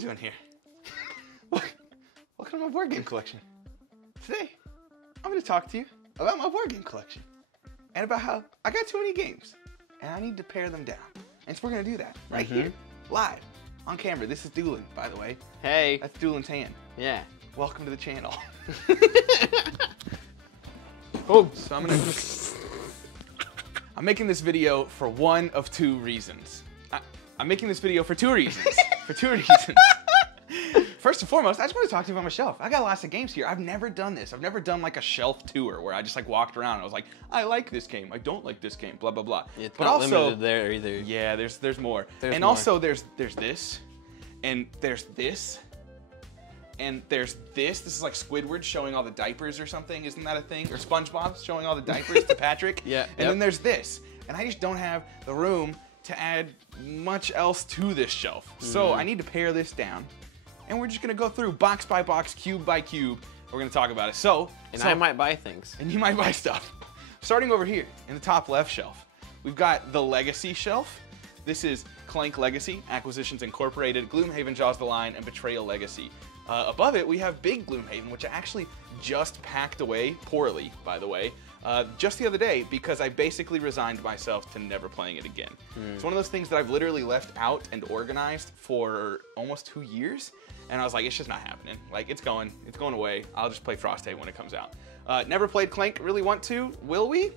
doing here? Welcome to my board game collection. Today, I'm going to talk to you about my board game collection and about how I got too many games and I need to pare them down. And so we're going to do that right here, live, on camera. This is Doolin, by the way. Hey. That's Doolin's hand. Yeah. Welcome to the channel. Oh. So I'm making this video for one of two reasons. I'm making this video for two reasons. First and foremost, I just want to talk to you about my shelf. I got lots of games here. I've never done this. I've never done like a shelf tour where I just like walked around and I was like, I like this game, I don't like this game, blah blah blah. Yeah, it's but not also limited there either. Yeah, there's more. There's also there's this, and there's this, and there's this. This is like Squidward showing all the diapers or something. Isn't that a thing? Or SpongeBob showing all the diapers to Patrick. Yeah. And then there's this, and I just don't have the room to add much else to this shelf. So I need to pare this down. And we're just gonna go through box by box, cube by cube. We're gonna talk about it. And I might buy things. And you might buy stuff. Starting over here in the top left shelf, we've got the Legacy shelf. This is Clank Legacy, Acquisitions Incorporated, Gloomhaven, Jaws the Lion, and Betrayal Legacy. Above it, we have Big Gloomhaven, which I actually just packed away, poorly, by the way, just the other day because I basically resigned myself to never playing it again. It's one of those things that I've literally left out and organized for almost 2 years. And I was like, it's just not happening. Like, it's going away. I'll just play Frosthaven when it comes out. Never played Clank, really want to. Will we?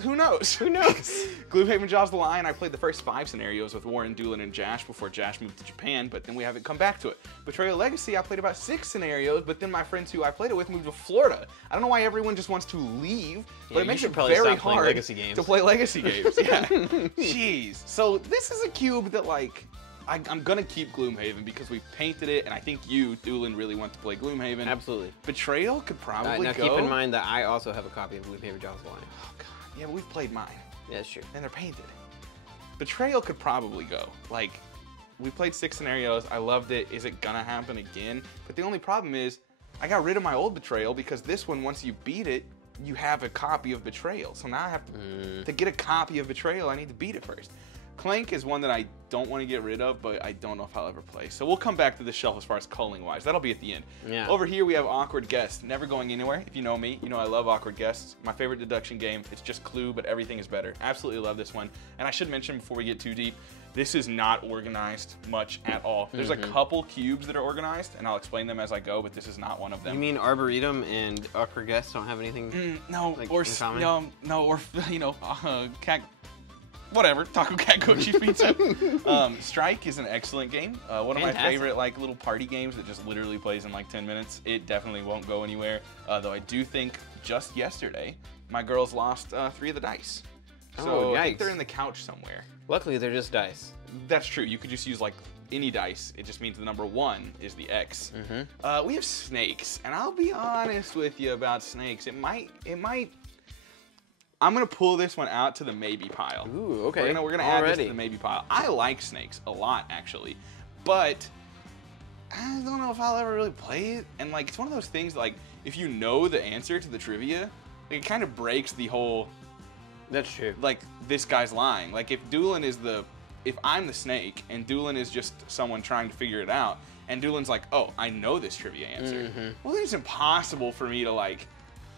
Who knows? Who knows? Gloomhaven, Jaws the Lion, I played the first 5 scenarios with Warren, Doolin, and Jash before Jash moved to Japan, but then we haven't come back to it. Betrayal Legacy, I played about 6 scenarios, but then my friends who I played it with moved to Florida. I don't know why everyone just wants to leave, but it makes it very hard to play Legacy games. Yeah. Jeez. So this is a cube that, like, I'm gonna keep Gloomhaven because we painted it, and I think you, Doolin, really want to play Gloomhaven. Absolutely. Betrayal could probably now go. Keep in mind that I also have a copy of Gloomhaven Jaws of the Lion. Oh god, yeah, but we've played mine. Yeah, that's true. And they're painted. Betrayal could probably go. Like, we played 6 scenarios. I loved it. Is it gonna happen again? But the only problem is, I got rid of my old Betrayal because this one, once you beat it, you have a copy of Betrayal. So now I have to get a copy of Betrayal. I need to beat it first. Clank is one that I don't want to get rid of, but I don't know if I'll ever play. So we'll come back to the shelf as far as culling wise. That'll be at the end. Yeah. Over here we have Awkward Guest. Never going anywhere. If you know me, you know I love Awkward Guests. My favorite deduction game. It's just Clue, but everything is better. Absolutely love this one. And I should mention before we get too deep, this is not organized much at all. There's a couple cubes that are organized, and I'll explain them as I go, but this is not one of them. You mean Arboretum and Awkward Guests don't have anything no, like, or in common? No, or, you know, whatever, Taco Cat Gochi Pizza. Strike is an excellent game. One of my favorite like little party games that just literally plays in like 10 minutes. It definitely won't go anywhere. Though I do think just yesterday, my girls lost 3 of the dice. So I think they're in the couch somewhere. Luckily, they're just dice. That's true. You could just use like any dice. It just means the number 1 is the X. We have snakes, and I'll be honest with you about snakes. It might. I'm gonna pull this one out to the maybe pile. Ooh, okay. We're gonna add this to the maybe pile. I like snakes a lot, actually, but I don't know if I'll ever really play it. And like, it's one of those things like, if you know the answer to the trivia, it kind of breaks the whole. That's true. Like, this guy's lying. Like, if I'm the snake and Doolin is just someone trying to figure it out, and Doolin's like, oh, I know this trivia answer. Well, then it's impossible for me to like.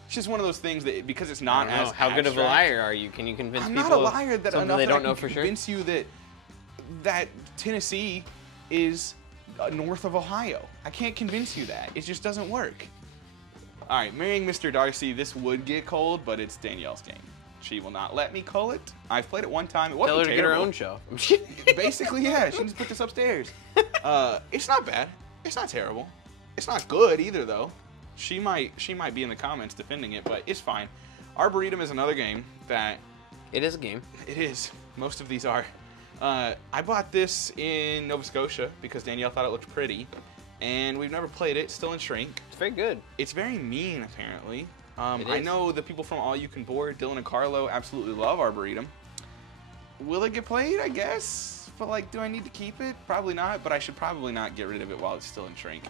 It's just one of those things that, because it's not as how good of a liar are you? Can you convince people? I'm not a liar that enough they that don't I know can for sure. Convince you that Tennessee is north of Ohio. I can't convince you that. It just doesn't work. All right, marrying Mr. Darcy. This would get cold, but it's Danielle's game. She will not let me cull it. I've played it one time. It wasn't terrible. Tell her to get her own show. Basically, yeah. She can just put this upstairs. It's not bad. It's not terrible. It's not good either, though. She might be in the comments defending it, but it's fine. Arboretum is another game that... It is a game. It is. Most of these are. I bought this in Nova Scotia because Danielle thought it looked pretty, and we've never played it. Still in shrink. It's very good. It's very mean, apparently. I know the people from All You Can Board, Dylan and Carlo, absolutely love Arboretum. Will it get played? I guess. But like, do I need to keep it? Probably not, but I should probably not get rid of it while it's still in shrink.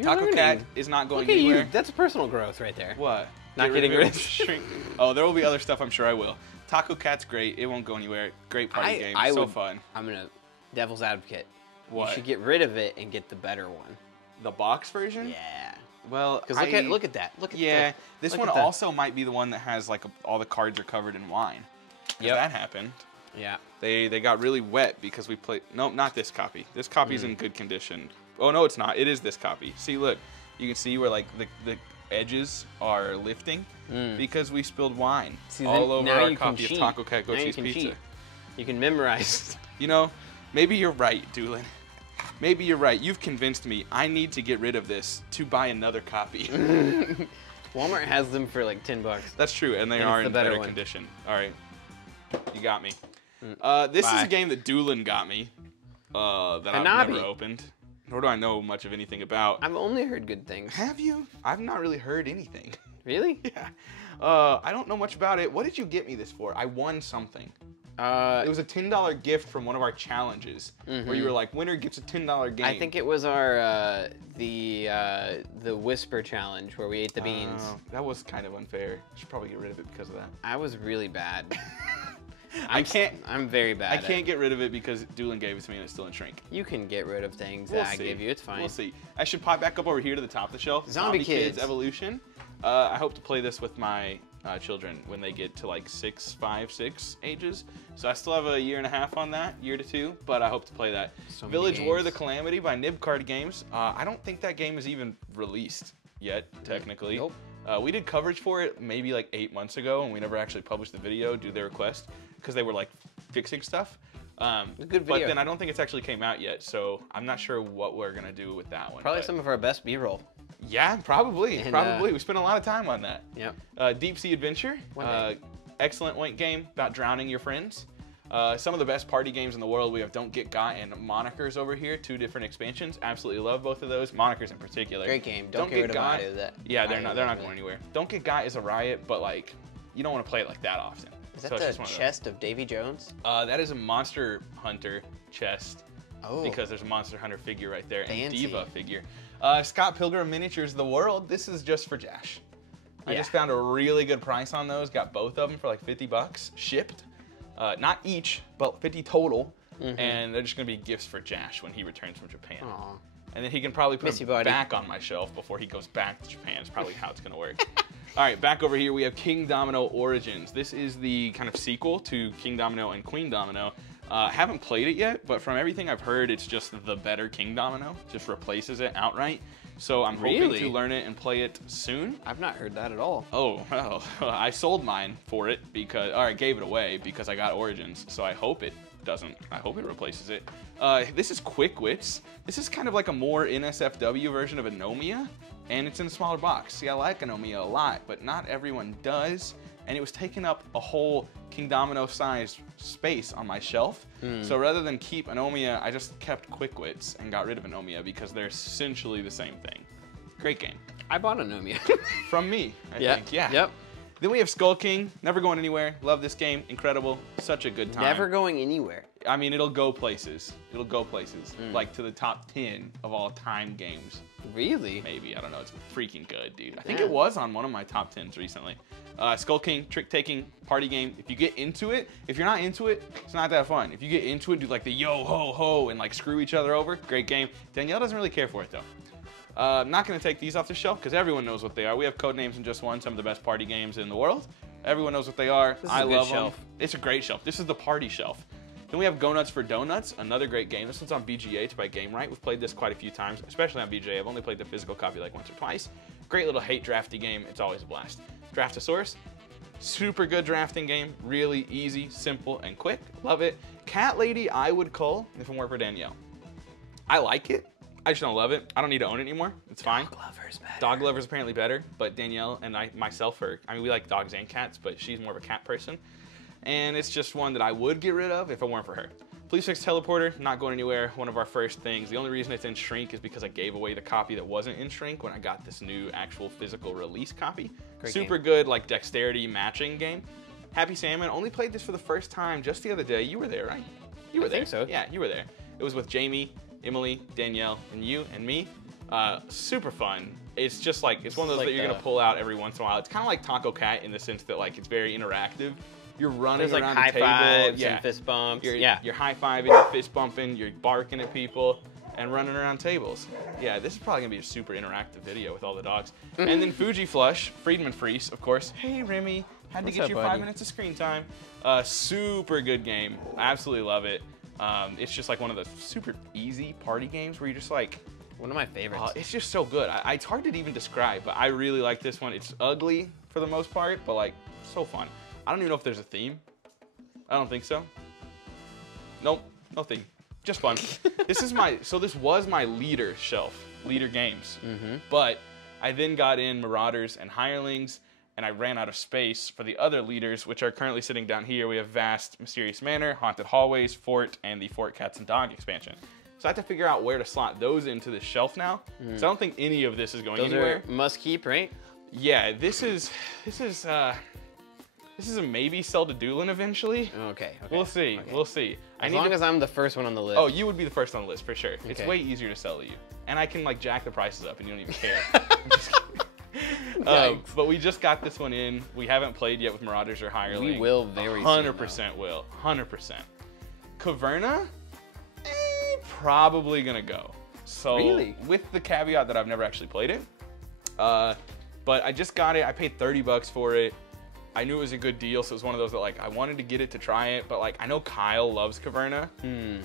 Taco Cat is not going anywhere. Look at you. That's personal growth right there. What? Not getting rid of shrink. Oh, there will be other stuff. I'm sure I will. Taco Cat's great. It won't go anywhere. Great party game. So fun. I'm gonna devil's advocate. What? You should get rid of it and get the better one. The box version? Yeah. Well, Because look at that. Look at yeah. that. This one also might be the one that has like all the cards are covered in wine. Yep. That happened. Yeah. They got really wet because we played. No, not this copy. This copy's in good condition. Oh no, it's not. It is this copy. See, look. You can see where like the edges are lifting because we spilled wine all over our copy of Taco Cat Goat Cheese Pizza. Cheat. You can memorize. You know, maybe you're right, Doolin. Maybe you're right. You've convinced me. I need to get rid of this to buy another copy. Walmart has them for like $10. That's true, and they are in better condition. All right, you got me. This is a game that Doolin got me that I've never opened. Nor do I know much of anything about. I've only heard good things. Have you? I've not really heard anything. Really? Yeah. I don't know much about it. What did you get me this for? I won something. It was a $10 gift from one of our challenges, where you were like, winner gets a $10 game. I think it was our the Whisper challenge where we ate the beans. That was kind of unfair. I should probably get rid of it because of that. I was really bad. I'm very bad. I can't get rid of it because Doolin gave it to me and it's still in shrink. You can get rid of things that I give you. It's fine. We'll see. I should pop back up over here to the top of the shelf. Zombie Kids Evolution. I hope to play this with my children when they get to like 5, 6 ages. So I still have a year and a half on that, year to 2, but I hope to play that. Village War: The Calamity by Nib Card Games. I don't think that game is even released yet, technically. Nope. We did coverage for it maybe like 8 months ago, and we never actually published the video due to their request because they were like fixing stuff. Good video. But then I don't think it's actually came out yet, so I'm not sure what we're gonna do with that one. Probably some of our best B-roll. Yeah, probably. Probably. We spent a lot of time on that. Yep. Deep Sea Adventure. Excellent point game about drowning your friends. Some of the best party games in the world. We have Don't Get Got and Monikers over here. 2 different expansions. Absolutely love both of those. Monikers in particular. Great game. Don't get got. Yeah, they're not going anywhere. Don't Get Got is a riot, but like, you don't want to play it like that often. Is that the chest of Davy Jones? That is a Monster Hunter chest. Oh. Because there's a Monster Hunter figure right there. Fancy. And Diva figure. Scott Pilgrim Miniatures The World. This is just for Josh. I just found a really good price on those. Got both of them for like $50 shipped. Not each, but 50 total. And they're just going to be gifts for Josh when he returns from Japan. Aww. And then he can probably put them back on my shelf before he goes back to Japan. Is probably how it's going to work. All right, back over here we have King Domino Origins. This is the kind of sequel to King Domino and Queen Domino. Haven't played it yet, but from everything I've heard, it's just the better King Domino. Just replaces it outright. So I'm hoping to learn it and play it soon. I've not heard that at all. Oh, well, I sold mine for it because, or I gave it away because I got Origins. So I hope it doesn't. I hope it replaces it. This is Quick Wits. This is kind of like a more NSFW version of Anomia, and it's in a smaller box. See, I like Anomia a lot, but not everyone does. And it was taking up a whole King Domino sized space on my shelf. So rather than keep Anomia, I just kept Quick Wits and got rid of Anomia because they're essentially the same thing. Great game. I bought Anomia. From me, I think. Yeah. Yep. Then we have Skull King. Never going anywhere. Love this game. Incredible. Such a good time. Never going anywhere. I mean, it'll go places. It'll go places. Like to the top 10 of all time games. Really? Maybe. I don't know. It's freaking good, dude. I think it was on one of my top 10s recently. Skull King, trick-taking, party game. If you get into it, if you're not into it, it's not that fun. If you get into it, do like the yo-ho-ho and like screw each other over. Great game. Danielle doesn't really care for it, though. I'm not going to take these off the shelf because everyone knows what they are. We have Codenames in Just One, some of the best party games in the world. Everyone knows what they are. I love them. It's a great shelf. This is the party shelf. Then we have Gonuts for Donuts, another great game. This one's on BGA. It's by Game Right. We've played this quite a few times, especially on BGA. I've only played the physical copy like once or twice. Great little hate drafty game. It's always a blast. Draftosaurus, super good drafting game. Really easy, simple, and quick. Love it. Cat Lady, I would cull if it weren't for Danielle. I like it. I just don't love it. I don't need to own it anymore. It's fine. Dog Lover's better. Dog Lover's apparently better, but Danielle and myself are, I mean, we like dogs and cats, but she's more of a cat person. And it's just one that I would get rid of if it weren't for her. Please Fix Teleporter, not going anywhere. One of our first things. The only reason it's in shrink is because I gave away the copy that wasn't in shrink when I got this new actual physical release copy. Super good, like dexterity matching game. Happy Salmon, only played this for the first time just the other day. You were there, right? You were there. I think so. Yeah, you were there. It was with Jamie, Emily, Danielle, and you and me. Super fun. It's just like, it's one of those that you're gonna pull out every once in a while. It's kind of like Taco Cat in the sense that like it's very interactive. You're running There's like around high the table. fives Yeah. and fist bumps. You're high-fiving, you're fist-bumping, you're barking at people, and running around tables. Yeah, this is probably going to be a super interactive video with all the dogs. And then Fuji Flush, Friedman Freeze, of course. Hey, Remy. Had to get up, your buddy? 5 minutes of screen time. Super good game. I absolutely love it. It's just like one of the super easy party games where you're just like, One of my favorites. it's just so good. It's hard to even describe, but I really like this one. It's ugly for the most part, but like so fun. I don't even know if there's a theme. I don't think so. Nope, no theme. Just fun. This was my leader shelf, leader games. But I then got in Marauders and Hirelings, and I ran out of space for the other leaders, which are currently sitting down here. We have Vast, Mysterious Manor, Haunted Hallways, Fort, and the Fort Cats and Dog expansion. So I have to figure out where to slot those into this shelf now. So I don't think any of this is going Those anywhere. are must keep, right? Yeah, this is a maybe sell to Doolin eventually. Okay. We'll see. Okay. We'll see. As long as I'm the first one on the list. Oh, you would be the first on the list for sure. It's Okay. way easier to sell to you, and I can like jack the prices up, and you don't even care. I'm just kidding. Yikes. But we just got this one in. We haven't played yet with Marauders or Hireling. We will very soon, 100% will. 100%. Caverna, probably gonna go. So Really? with the caveat that I've never actually played it. But I just got it. I paid $30 for it. I knew it was a good deal, so it was one of those that like I wanted to get it to try it, but like I know Kyle loves Caverna.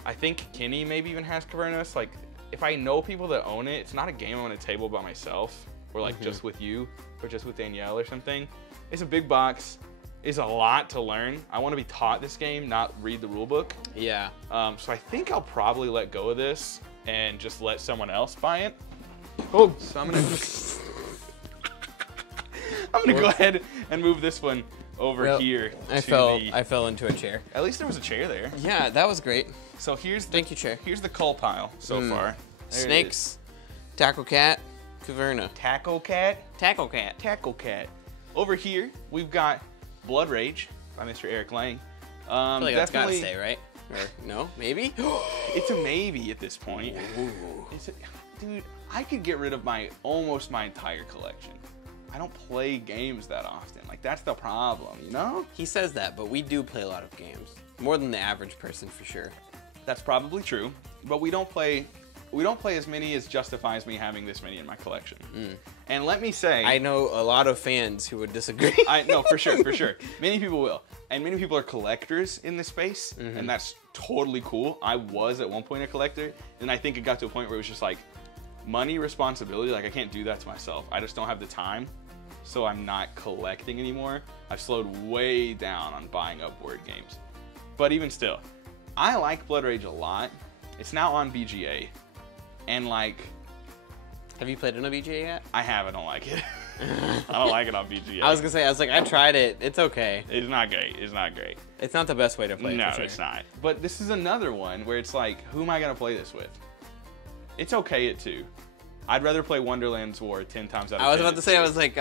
I think Kenny maybe even has Caverna. So like if I know people that own it, it's not a game I'm gonna table by myself or like just with you or just with Danielle or something. It's a big box. It's a lot to learn. I want to be taught this game, not read the rule book. Yeah. So I think I'll probably let go of this and just let someone else buy it. Oh, so I'm gonna go ahead and move this one over Well, here. I fell into a chair. At least there was a chair there. Yeah, that was great. So here's the, Thank you, chair. Here's the cull pile so far. There it Snakes, Tackle Cat, Caverna. is. Tackle Cat. Tackle Cat. Tackle Cat. Over here we've got Blood Rage by Mr. Eric Lang. I feel like that's gotta stay, right? Or no? Maybe? It's a maybe at this point. Dude, I could get rid of almost my entire collection. I don't play games that often. Like, that's the problem, you know? He says that, but we do play a lot of games. More than the average person, for sure. That's probably true, but we don't play as many as justifies me having this many in my collection. And let me say, I know a lot of fans who would disagree. no, for sure. Many people will. And many people are collectors in this space, and that's totally cool. I was at one point a collector, and I think it got to a point where it was just like, money, responsibility, like I can't do that to myself. I just don't have the time, so I'm not collecting anymore. I've slowed way down on buying up board games. But even still, I like Blood Rage a lot. It's now on BGA, and like, Have you played it on BGA yet? I don't like it. I don't like it on BGA. I was gonna say, I tried it. It's okay. It's not great. It's not great. It's not the best way to play it. No, for sure. it's not. But this is another one where it's like, who am I gonna play this with? It's okay at 2. I'd rather play Wonderland's War 10 times out of 10. I was about to say, I was like,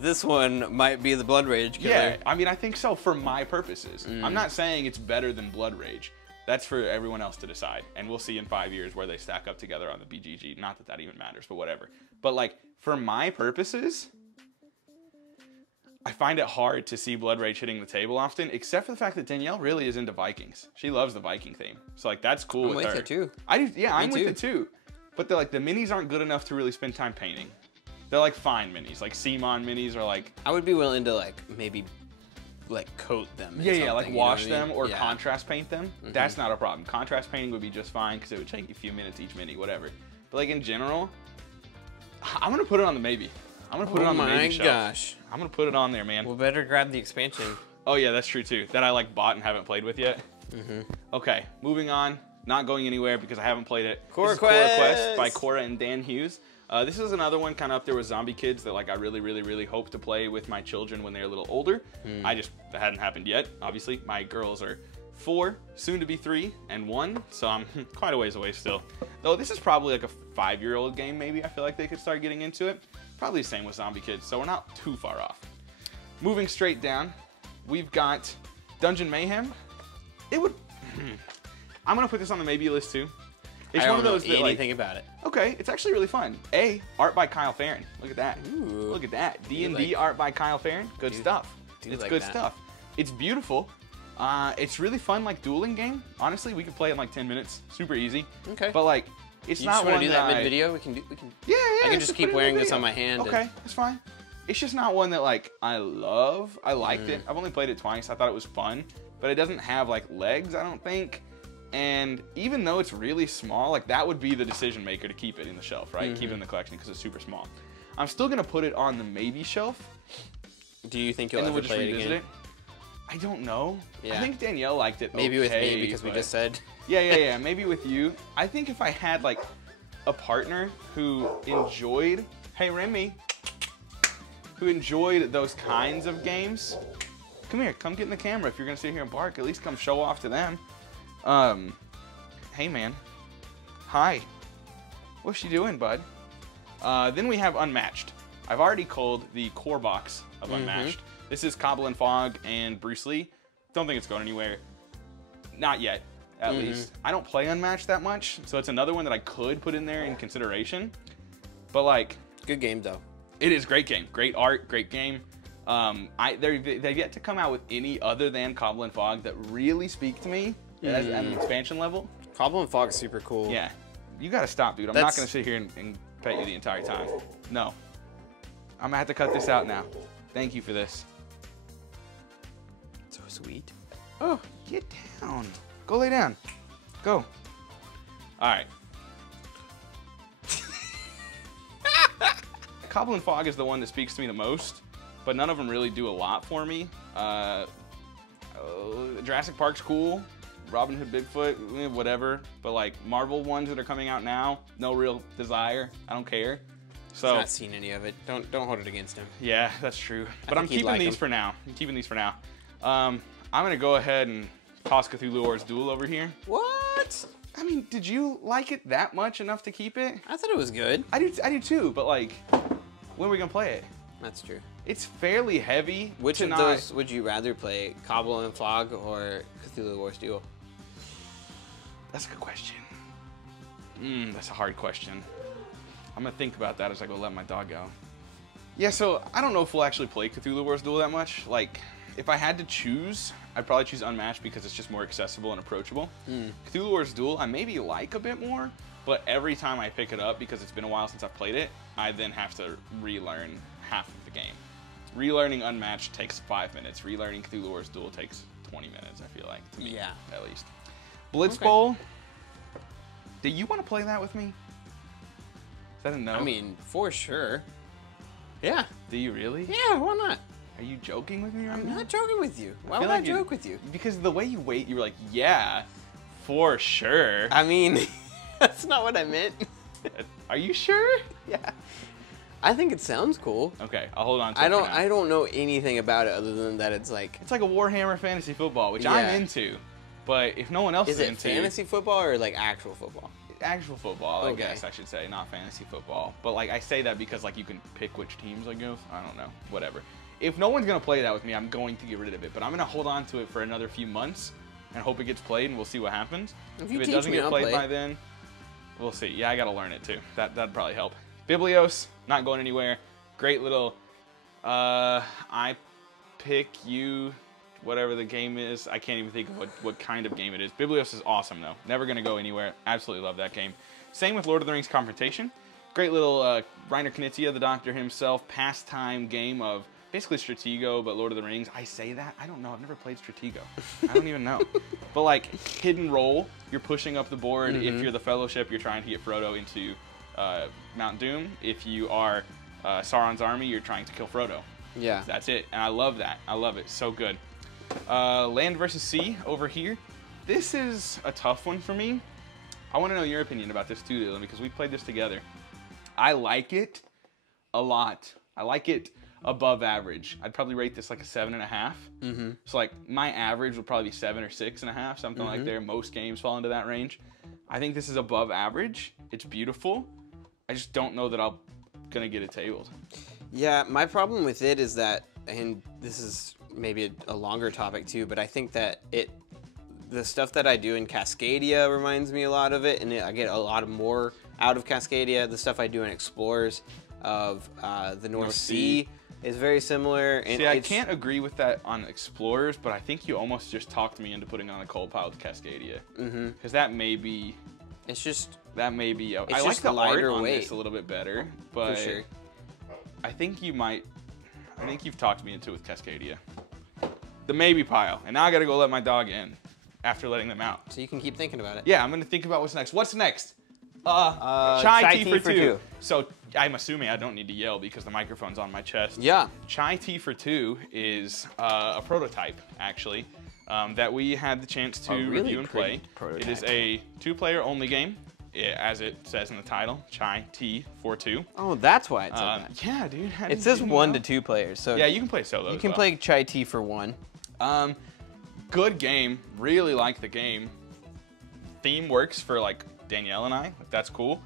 this one might be the Blood Rage killer. Yeah, I mean, I think so for my purposes. I'm not saying it's better than Blood Rage. That's for everyone else to decide. And we'll see in 5 years where they stack up together on the BGG. Not that that even matters, but whatever. But like, for my purposes, I find it hard to see Blood Rage hitting the table often, except for the fact that Danielle really is into Vikings. She loves the Viking theme. So like, that's cool I'm with with her. it too. I do, yeah, I'm with too. it too. But they're like, the minis aren't good enough to really spend time painting. They're like fine minis. Like Simon minis are like, I would be willing to like maybe like coat them. in yeah, something, like you know wash what I mean? them or Yeah. contrast paint them. That's not a problem. Contrast painting would be just fine because it would take a few minutes each mini, whatever. But like in general, I'm gonna put it on the maybe. I'm gonna put it on the maybe shelf. Oh my gosh. I'm gonna put it on there, man. We'll better grab the expansion. Oh yeah, that's true too. That I like bought and haven't played with yet. Okay, moving on. Not going anywhere because I haven't played it. Cora This is Cora Quest Quest by Cora and Dan Hughes. This is another one kind of up there with Zombie Kids that like I really hope to play with my children when they're a little older. That hadn't happened yet. Obviously, my girls are 4, soon to be 3 and 1, so I'm quite a ways away still. Though this is probably like a 5-year-old game maybe. I feel like they could start getting into it. Probably the same with Zombie Kids, so we're not too far off. Moving straight down, we've got Dungeon Mayhem. It would... I'm going to put this on the maybe list too. It's I one don't of those know that like... anything about it. Okay, it's actually really fun. Art by Kyle Farron. Look at that. Ooh. Look at that. D&D like- art by Kyle Farron. Good stuff. do It's like good that. stuff. It's beautiful. It's really fun, like dueling game. Honestly, we could play it in like 10 minutes. Super easy. Okay. But like, it's You not just one want to do that I- mid-video? We can. Yeah. I can let's just put keep it in wearing the this on video. my hand. Okay, that's fine. It's just not one that like I love. I liked it. I've only played it twice. I thought it was fun, but it doesn't have like legs, I don't think. And even though it's really small, like that would be the decision maker to keep it in the shelf, right? Keep it in the collection because it's super small. I'm still gonna put it on the maybe shelf. Do you think you'll And then ever we'll just play it revisit again? it. I don't know. Yeah. I think Danielle liked it. Maybe with okay, me because we but- just said. Yeah. Maybe with you. I think if I had like a partner who enjoyed, hey Remy, who enjoyed those kinds of games, come here, come get in the camera. If you're gonna sit here and bark, at least come show off to them. Hey man, hi. What's you doing, bud? Then we have Unmatched. I've already culled the core box of Unmatched. This is Cobble and Fog and Bruce Lee. Don't think it's going anywhere. Not yet, at least. I don't play Unmatched that much, so it's another one that I could put in there in consideration. But like, Good game though. it is a great game, great art, great game. They've yet to come out with any other than Cobble and Fog that really speak to me at an expansion level. Cobble and Fog is super cool. Yeah, you gotta stop, dude. I'm not gonna sit here and pet you the entire time. No, I'm gonna have to cut this out now. Thank you for this. So sweet. Oh, get down. Go lay down. Go. All right. Cobble and Fog is the one that speaks to me the most, but none of them really do a lot for me. Jurassic Park's cool. Robin Hood, Bigfoot, whatever. But like Marvel ones that are coming out now, no real desire. I don't care. So I've not seen any of it. Don't hold it against him. yeah, that's true. But I'm think he'd keeping like these 'em. for now. I'm keeping these for now. I'm gonna go ahead and toss Cthulhu Wars Duel over here. What? I mean, did you like it that much enough to keep it? I thought it was good. I do too. But like, when are we gonna play it? That's true. It's fairly heavy. Which to of not- those would you rather play? Cobble and Fog or Cthulhu Wars Duel? That's a good question. That's a hard question. I'm gonna think about that as I go let my dog go. Yeah, so I don't know if we'll actually play Cthulhu Wars Duel that much. Like, if I had to choose, I'd probably choose Unmatched because it's just more accessible and approachable. Cthulhu Wars Duel, I maybe like a bit more, but every time I pick it up, because it's been a while since I've played it, I then have to relearn half of the game. Relearning Unmatched takes 5 minutes. Relearning Cthulhu Wars Duel takes 20 minutes, I feel like, to me, Yeah. at least. Blitz Okay. Bowl, do you want to play that with me? Is that a no? I mean, for sure. Yeah. do you really? Yeah, why not? Are you joking with me right I'm now? not joking with you. Why feel would I like you- joke with you? Because the way you wait, you were like, yeah, for sure. I mean, that's not what I meant. Are you sure? Yeah. I think it sounds cool. Okay, I'll hold on to it I for don't now. I don't know anything about it other than that it's like, It's like a Warhammer fantasy football, which Yeah. I'm into. But if no one else is, is it into fantasy football or like actual football? actual football, I Okay. guess I should say, not fantasy football. But like I say that because like you can pick which teams, I guess. I don't know. Whatever. If no one's gonna play that with me, I'm going to get rid of it. But I'm gonna hold on to it for another few months and hope it gets played, and we'll see what happens. If you it teach doesn't me, get I'll played play by it. then, we'll see. Yeah, I gotta learn it too. That'd probably help. Biblios, not going anywhere. Great little I pick you, whatever the game is. I can't even think of what kind of game it is. Biblios is awesome though. Never gonna go anywhere. Absolutely love that game. Same with Lord of the Rings Confrontation. Great little Reiner Knizia, the Doctor himself, pastime game of basically Stratego, but Lord of the Rings. I say that? I don't know. I've never played Stratego. I don't even know. But like hidden role, you're pushing up the board. If you're the Fellowship, you're trying to get Frodo into Mount Doom. If you are Sauron's army, you're trying to kill Frodo. Yeah. That's it. And I love that. I love it. So good. Land versus Sea over here. This is a tough one for me. I want to know your opinion about this too, Dylan, because we played this together. I like it a lot. I like it above average. I'd probably rate this like a 7.5. So like my average would probably be 7 or 6.5, something like there. Most games fall into that range. I think this is above average. It's beautiful. I just don't know that I'm gonna get it tabled. Yeah, my problem with it is that, and this is maybe a longer topic too, but I think that the stuff that I do in Cascadia reminds me a lot of it, and I get a lot more out of Cascadia. The stuff I do in Explorers, of the North Sea is very similar. And see, I can't agree with that on Explorers, but I think you almost just talked me into putting on a coal pile with Cascadia. Because that may be... It's just... That may be... I like just the art on weight. this a little bit better, but... For sure. I think you might... I think you've talked me into it with Cascadia. The maybe pile. And now I gotta go let my dog in after letting them out. So you can keep thinking about it. Yeah, I'm gonna think about what's next. What's next? Chai tea for two. So I'm assuming I don't need to yell because the microphone's on my chest. Yeah. Chai tea for two is a prototype, actually, that we had the chance to review and play. Prototype. It is a 2-player only game, as it says in the title, Chai tea for two. Oh, that's why it said that. Yeah, dude. It says 1 to 2 players. So yeah, you can play solo. You can play chai tea for 1. Good game. Really like the game. Theme works for like Danielle and I. That's cool.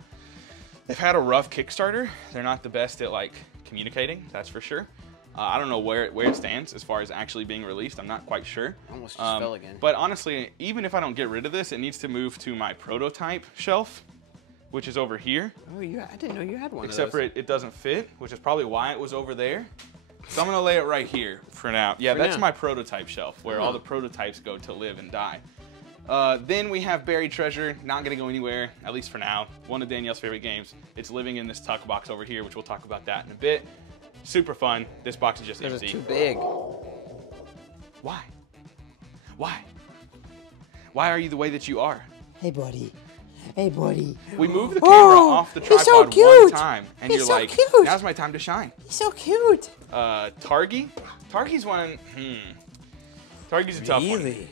They've had a rough Kickstarter. They're not the best at like communicating. That's for sure. I don't know where it stands as far as actually being released. I'm not quite sure. Almost just fell again. But honestly, even if I don't get rid of this, it needs to move to my prototype shelf, which is over here. Oh, I didn't know you had one. Except for it doesn't fit, which is probably why it was over there. So I'm gonna lay it right here for now. Yeah, that's my prototype shelf where all the prototypes go to live and die. Then we have Buried Treasure, not gonna go anywhere, at least for now. One of Danielle's favorite games. It's living in this tuck box over here, which we'll talk about that in a bit. Super fun. This box is just empty. It's too big. Why? Why? Why are you the way that you are? Hey, buddy. Hey, buddy. We moved the camera off the tripod so cute. one time, and He's you're so like, cute. now's my time to shine. He's so cute. Targi? Targi's one, Targi's a tough one. Really?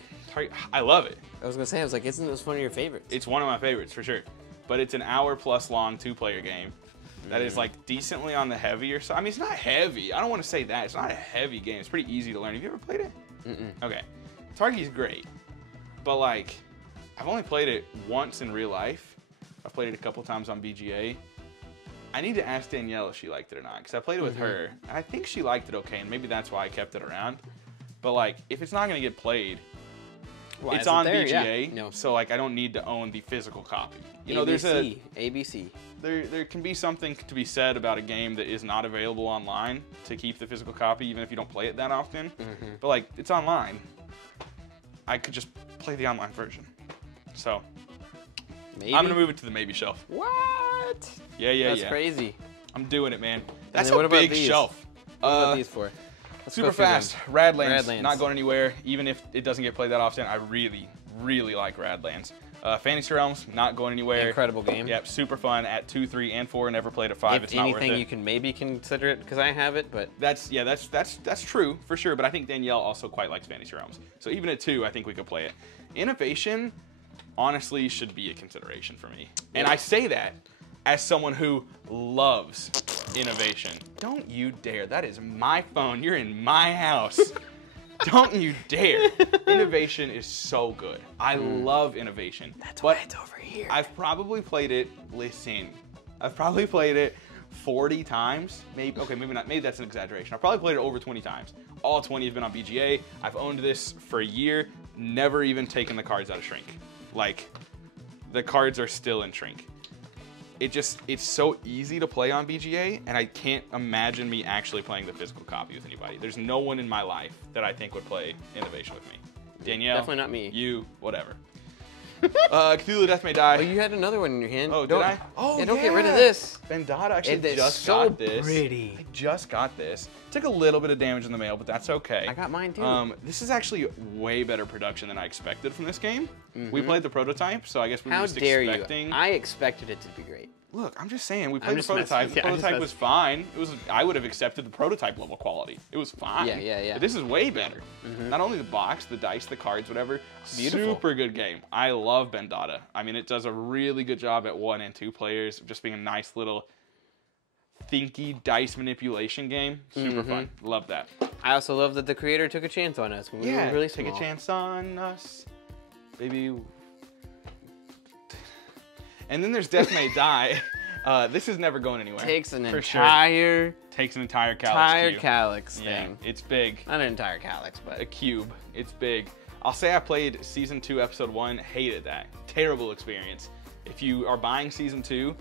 I love it. I was gonna say, isn't this one of your favorites? It's one of my favorites for sure. But it's an hour-plus long 2-player game that is like decently on the heavier side. I mean, it's not heavy. I don't want to say that. It's not a heavy game. It's pretty easy to learn. Have you ever played it? Okay. Targi's great, but like, I've only played it once in real life. I've played it a couple times on BGA. I need to ask Danielle if she liked it or not, because I played it with her, and I think she liked it okay, and maybe that's why I kept it around. But like, if it's not gonna get played, it's on BGA, No. so like I don't need to own the physical copy. You know, ABC. there can be something to be said about a game that is not available online to keep the physical copy, even if you don't play it that often. But like, it's online. I could just play the online version. So Maybe. I'm gonna move it to the maybe shelf. What? Yeah. That's crazy. I'm doing it, man. That's then what a about big these? shelf. What about these for? Let's Super go through them. fast. Radlands. Radlands. Not going anywhere, even if it doesn't get played that often. I really, really like Radlands. Fantasy Realms, not going anywhere. Incredible game. Yep, super fun at 2, 3, and 4. Never played at 5. It's not worth it. If anything, you can maybe consider it because I have it, but That's true for sure. But I think Danielle also quite likes Fantasy Realms. So even at 2, I think we could play it. Innovation, honestly, should be a consideration for me. And I say that as someone who loves innovation. Don't you dare. That is my phone. You're in my house. Don't you dare. Innovation is so good. I love innovation. that's why it's over here. I've probably played it, I've probably played it 40 times. Maybe, okay, maybe not. Maybe that's an exaggeration. I've probably played it over 20 times. All 20 have been on BGA. I've owned this for a year, never even taken the cards out of shrink. Like, the cards are still in shrink. It's so easy to play on BGA, and I can't imagine me actually playing the physical copy with anybody. There's no one in my life that I think would play Innovation with me. Danielle, Definitely not me. You, whatever. Cthulhu Death May Die. Oh, you had another one in your hand. Oh, did I? Oh, yeah, don't get rid of this. Vendetta actually just got this. I just got this. Took a little bit of damage in the mail, but that's okay. I got mine too. This is actually way better production than I expected from this game. We played the prototype, so I guess we were just expecting. You? I expected it to be great. Look, I'm just saying, we played the just prototype. messing- The yeah, I'm just prototype was fine. I would have accepted the prototype level quality. It was fine. Yeah. But this is way better. Not only the box, the dice, the cards, whatever. Beautiful. Super good game. I love Vendetta. I mean, it does a really good job at 1 and 2 players, just being a nice little thinky dice manipulation game. Super fun. Love that. I also love that the creator took a chance on us when we were really small. Take a chance on us, baby. And then there's Death May Die. This is never going anywhere. Takes an for sure. Takes an entire calyx. Calyx Yeah, thing. it's big. Not an entire calyx, but A cube. It's big. I'll say I played Season 2, Episode 1. Hated that. Terrible experience. If you are buying Season 2,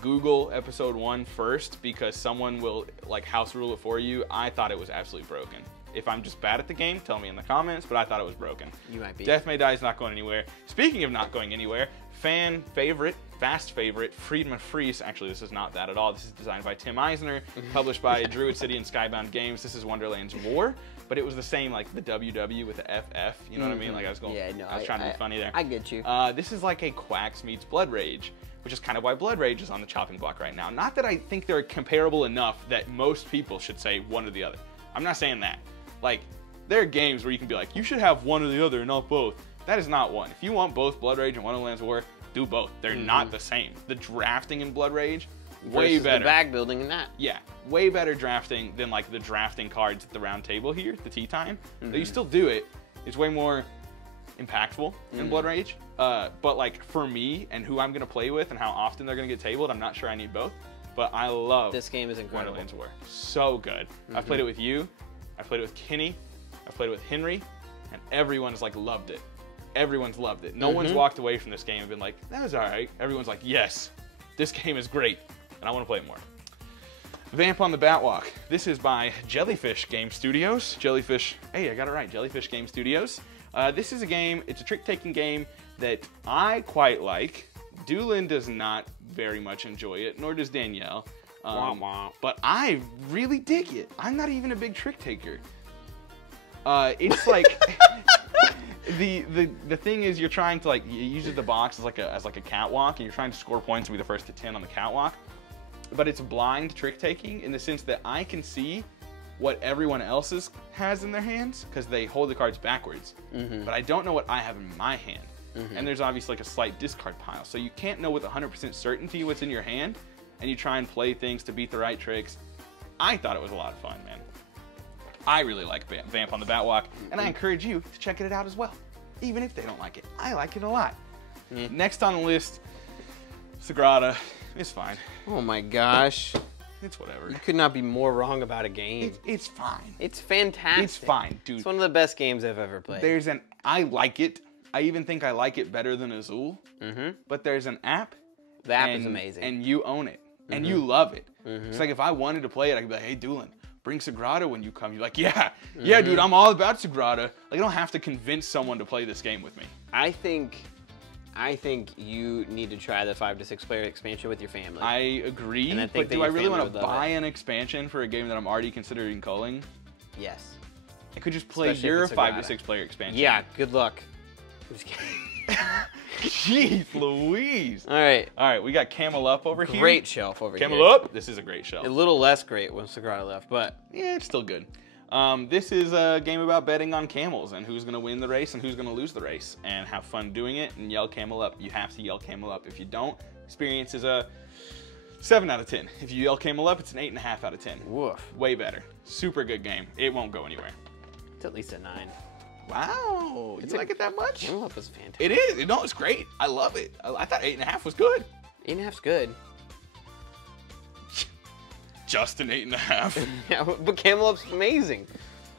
Google episode 1 first because someone will like house rule it for you. I thought it was absolutely broken. If I'm just bad at the game, tell me in the comments, but I thought it was broken. You might be. Death May Die is not going anywhere. Speaking of not going anywhere, fan favorite, fast favorite, Freedom of Freeze. Actually, this is not that at all. This is designed by Tim Eisner, published by Druid City and Skybound Games. This is Wonderland's War, but it was the same, like the WW with the FF. You know what I mean? Like I was going. Yeah, no, I was trying to be funny there. I get you. This is like a Quacks meets Blood Rage, which is kind of why Blood Rage is on the chopping block right now. Not that I think they're comparable enough that most people should say one or the other. I'm not saying that. Like, there are games where you can be like, you should have one or the other and not both. That is not one. If you want both Blood Rage and Wonderland's War, do both. They're not the same. The drafting in Blood Rage, way Versus better. the bag building in that. Yeah, way better drafting than like the drafting cards at the round table here, the tea time. Though you still do it. It's way more impactful in Blood Rage. But like for me and who I'm gonna play with and how often they're gonna get tabled, I'm not sure I need both. But I love This game is incredible. Wonderland's War. So good. I've played it with you. I played it with Kenny. I played it with Henry, and everyone's like loved it. Everyone's loved it. No one's walked away from this game and been like, that was all right. Everyone's like, yes, this game is great, and I want to play it more. Vamp on the Batwalk. This is by Jellyfish Game Studios. Jellyfish, hey, I got it right. Jellyfish Game Studios. This is a game, it's a trick-taking game that I quite like. Doolin does not very much enjoy it, nor does Danielle. But I really dig it. I'm not even a big trick taker. It's like the thing is you're trying to like you use the box as like a catwalk, and you're trying to score points and be the first to 10 on the catwalk. But it's blind trick taking in the sense that I can see what everyone else has in their hands because they hold the cards backwards. But I don't know what I have in my hand. And there's obviously like a slight discard pile, so you can't know with 100% certainty what's in your hand. And you try and play things to beat the right tricks. I thought it was a lot of fun, man. I really like Vamp on the Batwalk, and I encourage you to check it out as well. Even if they don't like it, I like it a lot. Next on the list, Sagrada. It's fine. Oh my gosh. It's whatever. You could not be more wrong about a game. It's fine. It's fantastic. It's fine, dude. It's one of the best games I've ever played. I like it. I even think I like it better than Azul. But there's an app. The app is amazing. And you own it. And you love it. It's like if I wanted to play it, I could be like, hey, Doolin, bring Sagrada when you come. You're like, yeah, dude, I'm all about Sagrada. Like, I don't have to convince someone to play this game with me. I think you need to try the 5 to 6 player expansion with your family. I agree, and I think but that do I your really family want to would love buy it. an expansion for a game that I'm already considering culling? Yes. I could just play Especially if your it's 5 to Sagrada. 6 player expansion. Yeah, good luck. I'm just kidding. Jeez Louise. All right. We got Camel Up over here. Great shelf over here. Camel Up. This is a great shelf. A little less great when Sagrada left, but Yeah, it's still good. This is a game about betting on camels and who's going to win the race and who's going to lose the race, and have fun doing it and yell Camel Up. You have to yell Camel Up. If you don't, experience is a 7 out of 10. If you yell Camel Up, it's an 8.5 out of 10. woof. Way better. Super good game. It won't go anywhere. It's at least a 9. Wow. You like it that much? Camel Up was fantastic. It is. No, it's great. I love it. I thought 8.5 was good. 8.5's good. Just an 8.5. Yeah, but Camel Up's amazing.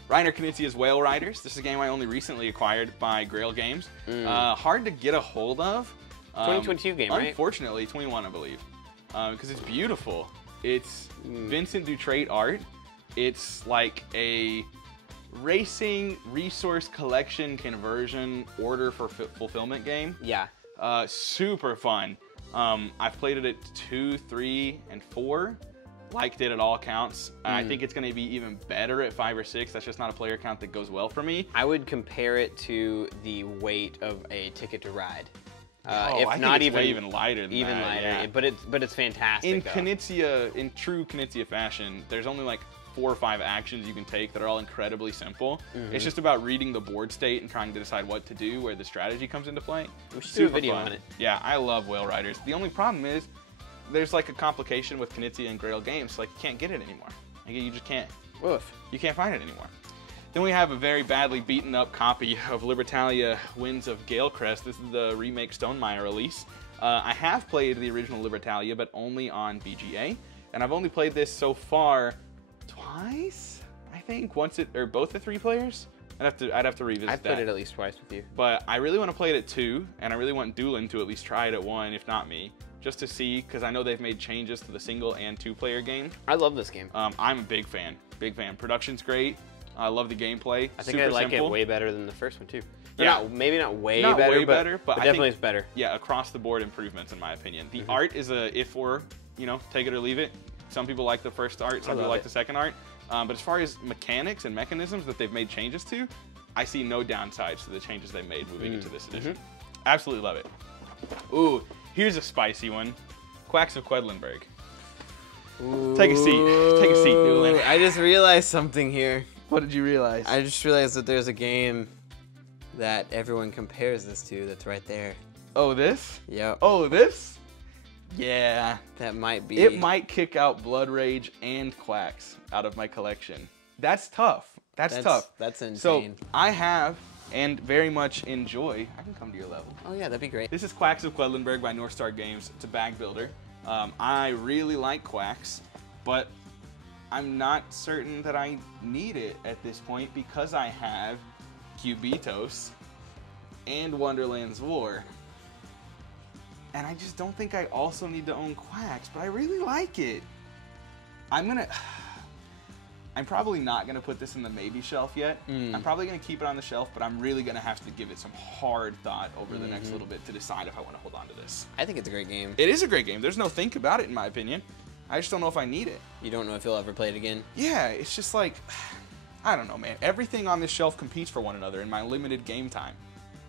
Reiner Knizia's Whale Riders. This is a game I only recently acquired by Grail Games. Hard to get a hold of. 2022 game, right? Unfortunately, 21, I believe. Because it's beautiful. It's Vincent Dutrait art. It's like a racing resource collection conversion order for fulfillment game. Yeah. Super fun. I've played it at 2, 3, and 4. Liked it at all counts. I think it's going to be even better at 5 or 6. That's just not a player count that goes well for me. I would compare it to the weight of a Ticket to Ride. I think it's way even lighter than even that. lighter. Yeah. But it's fantastic. In true Knizia fashion, there's only like 4 or 5 actions you can take that are all incredibly simple. It's just about reading the board state and trying to decide what to do, where the strategy comes into play. We should do a Super video fun. on it. Yeah, I love Whale Riders. The only problem is there's like a complication with Knizia and Grail Games, so like you can't get it anymore. Like, you just can't. Woof. You can't find it anymore. Then we have a very badly beaten up copy of Libertalia Winds of Galecrest. This is the remake Stonemaier release. I have played the original Libertalia, but only on BGA. And I've only played this so far twice, I think. Both the 3 players. I'd have to revisit I've that. played it at least twice with you. But I really want to play it at 2, and I really want Doolin to at least try it at 1, if not me, just to see, because I know they've made changes to the single and 2-player game. I love this game. I'm a big fan. Big fan. Production's great. I love the gameplay. I think Super I like simple. it way better than the first one too. Yeah. Maybe not way Not better, way better, but I definitely think- is better. Yeah, across the board improvements in my opinion. The art is a if or, take it or leave it. Some people like the first art, some people love like it. the second art. But as far as mechanics and mechanisms that they've made changes to, I see no downsides to the changes they made moving into this edition. Absolutely love it. Ooh, here's a spicy one. Quacks of Quedlinburg. Take a seat. Take a seat, Doolin. I just realized something here. What did you realize? I just realized that there's a game that everyone compares this to that's right there. Oh, this? Yep. Oh, this? Yeah. That might be. It might kick out Blood Rage and Quacks out of my collection. That's tough. That's tough. That's So insane. I have and very much enjoy. I can come to your level. Oh yeah, that'd be great. This is Quacks of Quedlinburg by North Star Games. It's a bag builder. I really like Quacks, but I'm not certain that I need it at this point because I have Cubitos and Wonderland's War. And I just don't think I also need to own Quacks, but I really like it. I'm probably not gonna put this in the maybe shelf yet. I'm probably gonna keep it on the shelf, but I'm really gonna have to give it some hard thought over the next little bit to decide if I want to hold on to this. I think it's a great game. It is a great game. There's no think about it in my opinion. I just don't know if I need it. You don't know if you'll ever play it again. Yeah, it's just like, I don't know, man. Everything on this shelf competes for one another in my limited game time.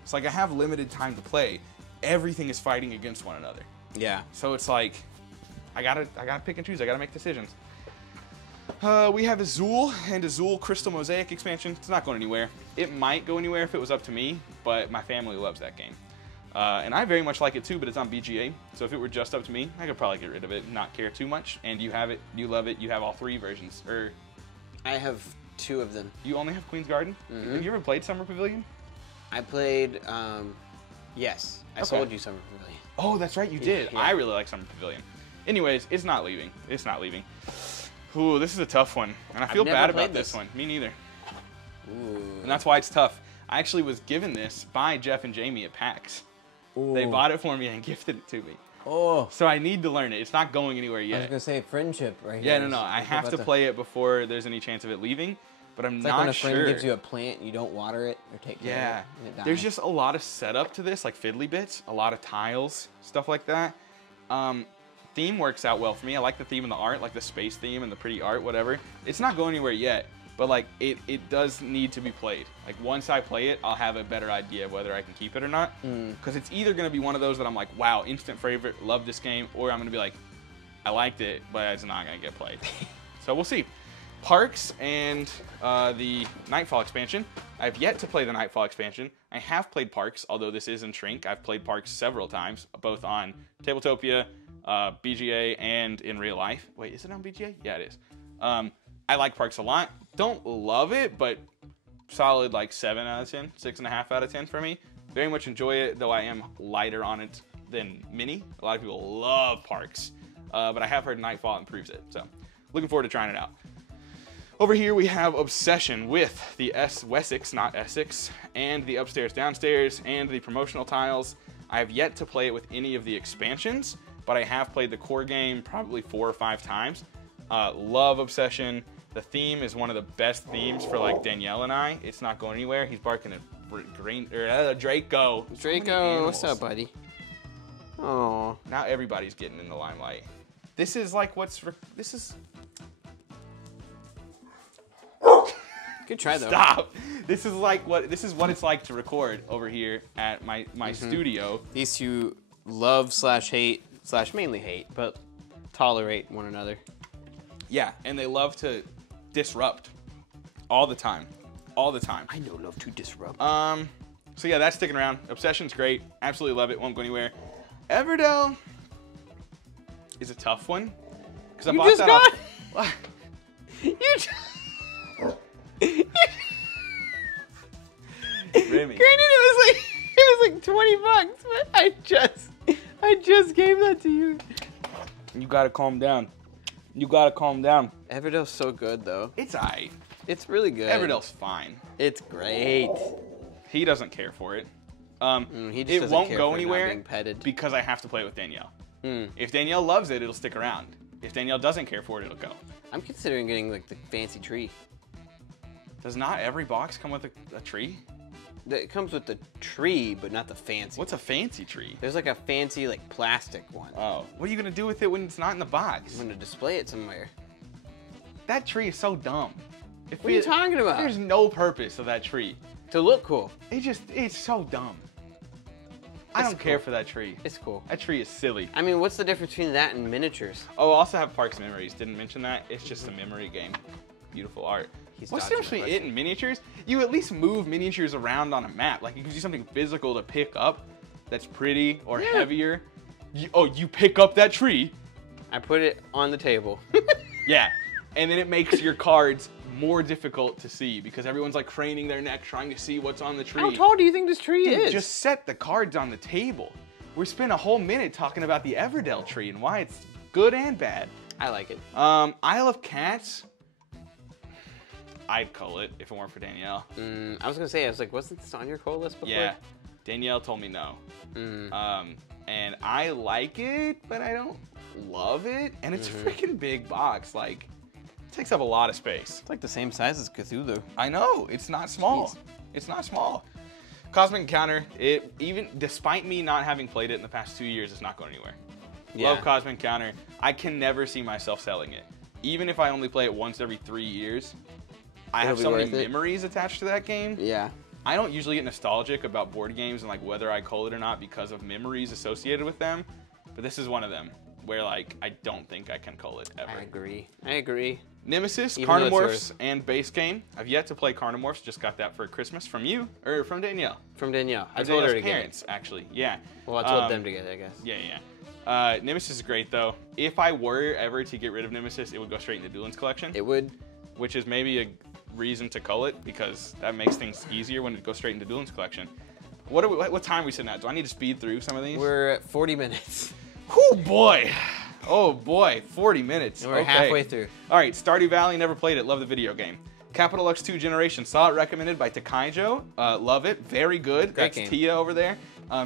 It's like I have limited time to play. Everything is fighting against one another. Yeah. So it's like, I gotta pick and choose. I gotta make decisions. We have Azul and Azul Crystal Mosaic expansion. It's not going anywhere. It might go anywhere if it was up to me, but my family loves that game. And I very much like it too, but it's on BGA. So if it were just up to me, I could probably get rid of it and not care too much. And you have it, you love it, you have all 3 versions. Or I have 2 of them. you only have Queen's Garden? Have you ever played Summer Pavilion? I played, yes. I Okay. sold you Summer Pavilion. Oh, that's right, you did. Yeah. I really like Summer Pavilion. Anyways, it's not leaving. It's not leaving. Ooh, this is a tough one. And I feel never bad about played this this. one. Me neither. Ooh. And that's why it's tough. I actually was given this by Jeff and Jamie at PAX. They bought it for me and gifted it to me. Oh, So I need to learn it. It's not going anywhere I was yet. gonna say friendship right Yeah, here. no. I have to play it before there's any chance of it leaving. But I'm It's like when not a friend sure. gives you a plant, you don't water it or take care Yeah. of it, and it There's dies. just a lot of setup to this, like fiddly bits, a lot of tiles, stuff like that. Theme works out well for me. I like the theme and the art, like the space theme and the pretty art, whatever. It's not going anywhere yet, but like it does need to be played. Like once I play it, I'll have a better idea of whether I can keep it or not. Because it's either going to be one of those that I'm like, wow, instant favorite, love this game, or I'm going to be like, I liked it, but it's not going to get played. So we'll see. Parks and the Nightfall expansion. I've yet to play the Nightfall expansion. I have played Parks, although this is in Shrink. I've played Parks several times, both on Tabletopia, BGA, and in real life. Wait, is it on BGA? Yeah, it is. I like Parks a lot. Don't love it, but solid like 7 out of 10, 6.5 out of 10 for me. Very much enjoy it, though I am lighter on it than Mini. A lot of people love Parks, but I have heard Nightfall improves it. So looking forward to trying it out. Over here we have Obsession with the Wessex, not Essex, and the Upstairs Downstairs, and the promotional tiles. I have yet to play it with any of the expansions, but I have played the core game probably 4 or 5 times. Love Obsession. The theme is one of the best themes for like Danielle and I. It's not going anywhere. He's barking at Draco. So many Draco, what's animals. up, buddy? Oh. Now everybody's getting in the limelight. This is like this is. Good try, though. Stop. This is what it's like to record over here at my studio. These two love / hate / mainly hate, but tolerate one another. Yeah, and they love to disrupt all the time. All the time. I know love to disrupt. So yeah, that's sticking around. Obsession's great. Absolutely love it. Won't go anywhere. Everdell is a tough one. Because I You bought just that got- off. You just... Remy. Granted, it was like $20, but I just gave that to you. You gotta calm down. You gotta calm down. Everdell's so good, though. It's aight. It's really good. Everdell's fine. It's great. He doesn't care for it. He just It doesn't won't care go for not anywhere being petted. because I have to play it with Danielle. Mm. If Danielle loves it, it'll stick around. If Danielle doesn't care for it, it'll go. I'm considering getting like the fancy tree. Does not every box come with a tree? It comes with the tree, but not the fancy. What's a fancy tree? There's like a fancy like plastic one. Oh, what are you gonna do with it when it's not in the box? I'm gonna display it somewhere. That tree is so dumb. What are you talking about? There's no purpose of that tree. To look cool. It's so dumb. I don't care for that tree. It's cool. That tree is silly. I mean, what's the difference between that and miniatures? Oh, I also have Parks Memories. Didn't mention that. It's just a memory game. Beautiful art. What's dodging seriously the it question. in miniatures? You at least move miniatures around on a map. Like, it gives you something physical to pick up that's pretty or heavier. You pick up that tree. I put it on the table. Yeah. And then it makes your cards more difficult to see because everyone's like craning their neck trying to see what's on the tree. How tall do you think this tree Dude, is? just set the cards on the table. We spent a whole minute talking about the Everdell tree and why it's good and bad. I like it. Isle of Cats. I'd cull it if it weren't for Danielle. I was gonna say, I was like, wasn't this on your cull list before? Yeah, Danielle told me no. And I like it, but I don't love it. And it's a freaking big box. Like, it takes up a lot of space. It's like the same size as Cthulhu. I know, it's not small. Jeez. It's not small. Cosmic Encounter, it even despite me not having played it in the past 2 years, it's not going anywhere. Yeah. Love Cosmic Encounter. I can never see myself selling it. Even if I only play it once every 3 years, I have so many memories attached to that game. Yeah. I don't usually get nostalgic about board games and like whether I cull it or not because of memories associated with them. But this is one of them where like I don't think I can cull it ever. I agree. Nemesis, Even though it's Carnimorphs, yours. and Base Game. I've yet to play Carnimorphs. Just got that for Christmas from you or from Danielle. From Danielle. I Or told her Danielle's to get it. parents, actually. Yeah. Well, I told them to get it, I guess. Yeah. Nemesis is great though. If I were ever to get rid of Nemesis, it would go straight in the Duelin's collection. It would. Which is maybe a reason to cull it because that makes things easier when it goes straight into Duelin's collection. What time are we sitting at? Do I need to speed through some of these? We're at 40 minutes. Whew, boy. Oh boy, 40 minutes. And we're halfway through. All right, Stardew Valley, never played it. Love the video game. Capital X 2 Generation, saw it recommended by Takaijo. Love it, very good. Great That's game. Tia over there.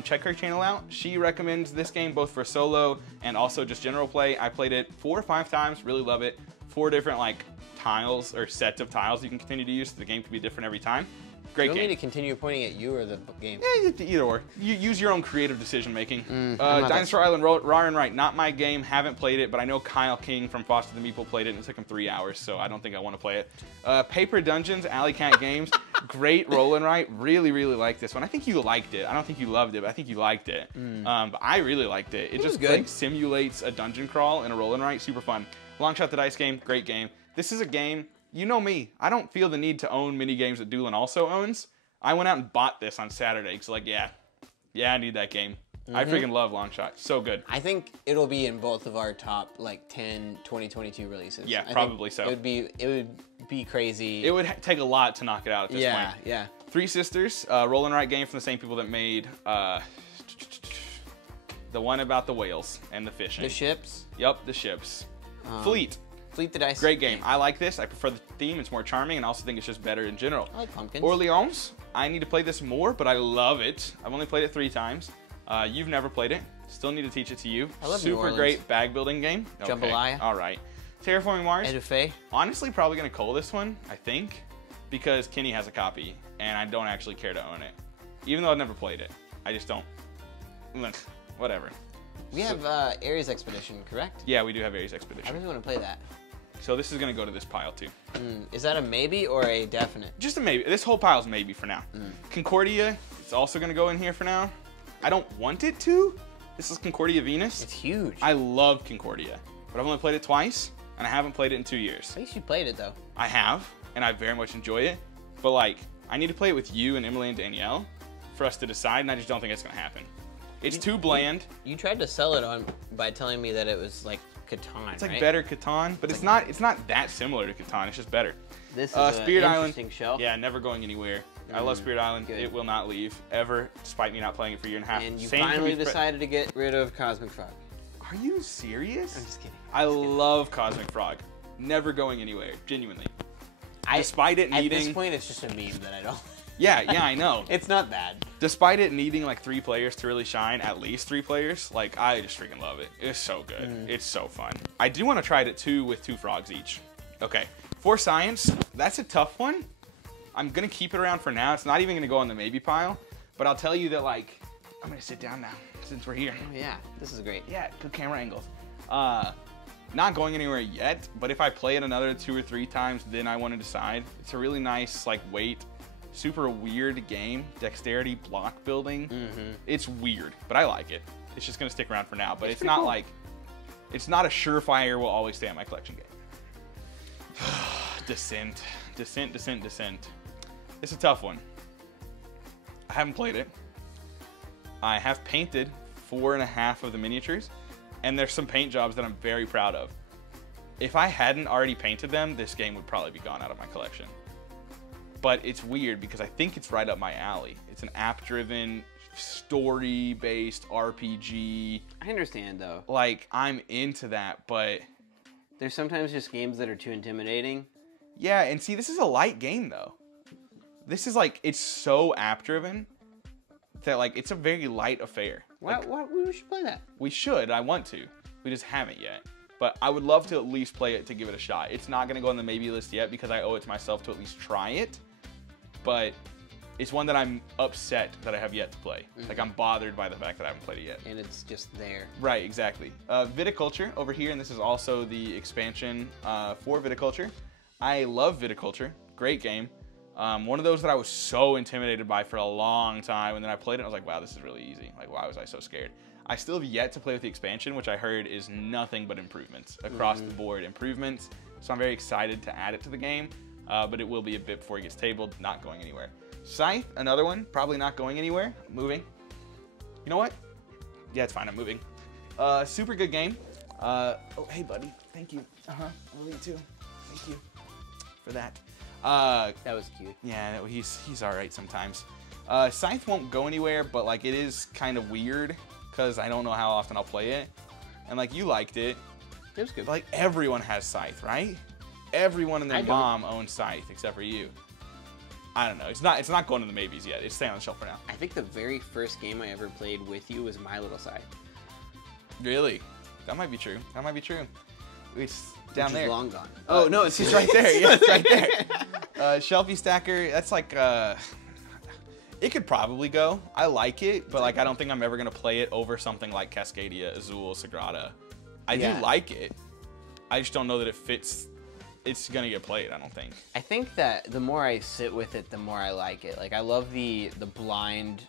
Check her channel out. She recommends this game both for solo and also just general play. I played it 4 or 5 times, really love it. 4 different like tiles or sets of tiles you can continue to use. So the game can be different every time. Great Do you game. want me to continue pointing at you or the game? Either or. You use your own creative decision making. I'm not Dinosaur Island, Ryan Wright, not my game. Haven't played it, but I know Kyle King from Foster the Meeple played it, and it took him 3 hours, so I don't think I want to play it. Paper Dungeons, Alley Cat Games, great roll and write. Really, really like this one. I think you liked it. I don't think you loved it, but I think you liked it. But I really liked it. It just good. like simulates a dungeon crawl in a roll and write. Super fun. Long Shot the Dice game, great game. This is a game. You know me. I don't feel the need to own mini games that Doolin also owns. I went out and bought this on Saturday because, like, yeah, I need that game. I freaking love Long Shot. So good. I think it'll be in both of our top like 10 2022 releases. Yeah, I think probably so. It would be crazy. It would take a lot to knock it out at this point. Yeah. Three Sisters, roll and write game from the same people that made the one about the whales and the fishing. The ships. Yep, the ships. Fleet. Fleet the Dice. Great game. I like this. I prefer the theme. It's more charming, and I also think it's just better in general. I like pumpkins. Orleans. I need to play this more, but I love it. I've only played it 3 times. You've never played it. Still need to teach it to you. I love New Super Orleans. great bag building game. Okay. Jambalaya. All right. Terraforming Mars. Edufay. Honestly, probably going to cull this one, I think, because Kenny has a copy, and I don't actually care to own it. Even though I've never played it. I just don't. Whatever. We have Ares Expedition, correct? Yeah, we do have Ares I Expedition. really want to play that. So this is going to go to this pile, too. Is that a maybe or a definite? Just a maybe. This whole pile is maybe for now. Concordia, it's also going to go in here for now. I don't want it to. This is Concordia Venus. It's huge. I love Concordia, but I've only played it twice, and I haven't played it in 2 years. At least you played it though. I have, and I very much enjoy it, but like, I need to play it with you and Emily and Danielle for us to decide, and I just don't think it's going to happen. It's too bland. You tried to sell it on by telling me that it was like Catan, It's like right? better Catan, but it's not that similar to Catan. It's just better. This is Spirit an Island. interesting shelf. Yeah, never going anywhere. I love Spirit Island. Good. It will not leave ever, despite me not playing it for a year and a half. And you Same can finally be Decided to get rid of Cosmic Frog. Are you serious? I'm just kidding. I love Cosmic Frog. Never going anywhere, genuinely. Despite it needing... At this point, it's just a meme that I don't... Yeah, I know. It's not bad. Despite it needing like 3 players to really shine, at least 3 players, like I just freaking love it. It's so good. It's so fun. I do want to try it too with 2 frogs each. Okay, for science, that's a tough one. I'm gonna keep it around for now. It's not even gonna go on the maybe pile, but I'll tell you that like, I'm gonna sit down now since we're here. Oh, yeah, this is great. Yeah, good camera angles. Not going anywhere yet, but if I play it another 2 or 3 times, then I want to decide. It's a really nice like weight. Super weird game, dexterity, block building. It's weird, but I like it. It's just gonna stick around for now, but it's not cool. Like, it's not a surefire will always stay on my collection game. Descent. It's a tough one. I haven't played it. I have painted 4.5 of the miniatures, and there's some paint jobs that I'm very proud of. If I hadn't already painted them, this game would probably be gone out of my collection. But it's weird because I think it's right up my alley. It's an app-driven, story-based RPG. I understand, though. Like, I'm into that, but... There's sometimes just games that are too intimidating. Yeah, and see, this is a light game, though. This is, like, it's so app-driven that, like, it's a very light affair. Like, We should play that. We should. I want to. We just haven't yet. But I would love to at least play it to give it a shot. It's not going to go on the maybe list yet because I owe it to myself to at least try it. But it's one that I'm upset that I have yet to play. Like, I'm bothered by the fact that I haven't played it yet. And it's just there. Right, exactly. Viticulture over here, and this is also the expansion for Viticulture. I love Viticulture. Great game. One of those that I was so intimidated by for a long time, and then I played it and I was like, wow, this is really easy. Like, why was I so scared? I still have yet to play with the expansion, which I heard is nothing but improvements. Across the board improvements. So I'm very excited to add it to the game. But it will be a bit before it gets tabled, not going anywhere. Scythe, another one, probably not going anywhere, moving. You know what? Yeah, it's fine, I'm moving. Super good game. Oh, hey buddy, thank you. I love you too. Thank you for that. That was cute. Yeah, he's all right sometimes. Scythe won't go anywhere, but like it is kind of weird because I don't know how often I'll play it. And like you liked it. It was good. But, like everyone has Scythe, right? Everyone and their mom owns Scythe except for you. I don't know. It's not going to the maybes yet. It's staying on the shelf for now. I think the very first game I ever played with you was My Little Scythe. Really? That might be true. That might be true. It's down there. Long gone. Oh no, it's right there. Yeah, it's right there. Shelfie Stacker. That's like it could probably go. I like it, but like I don't think I'm ever gonna play it over something like Cascadia, Azul, Sagrada. I do like it. I just don't know that it fits. It's gonna get played, I don't think. I think that the more I sit with it, the more I like it. Like I love the blind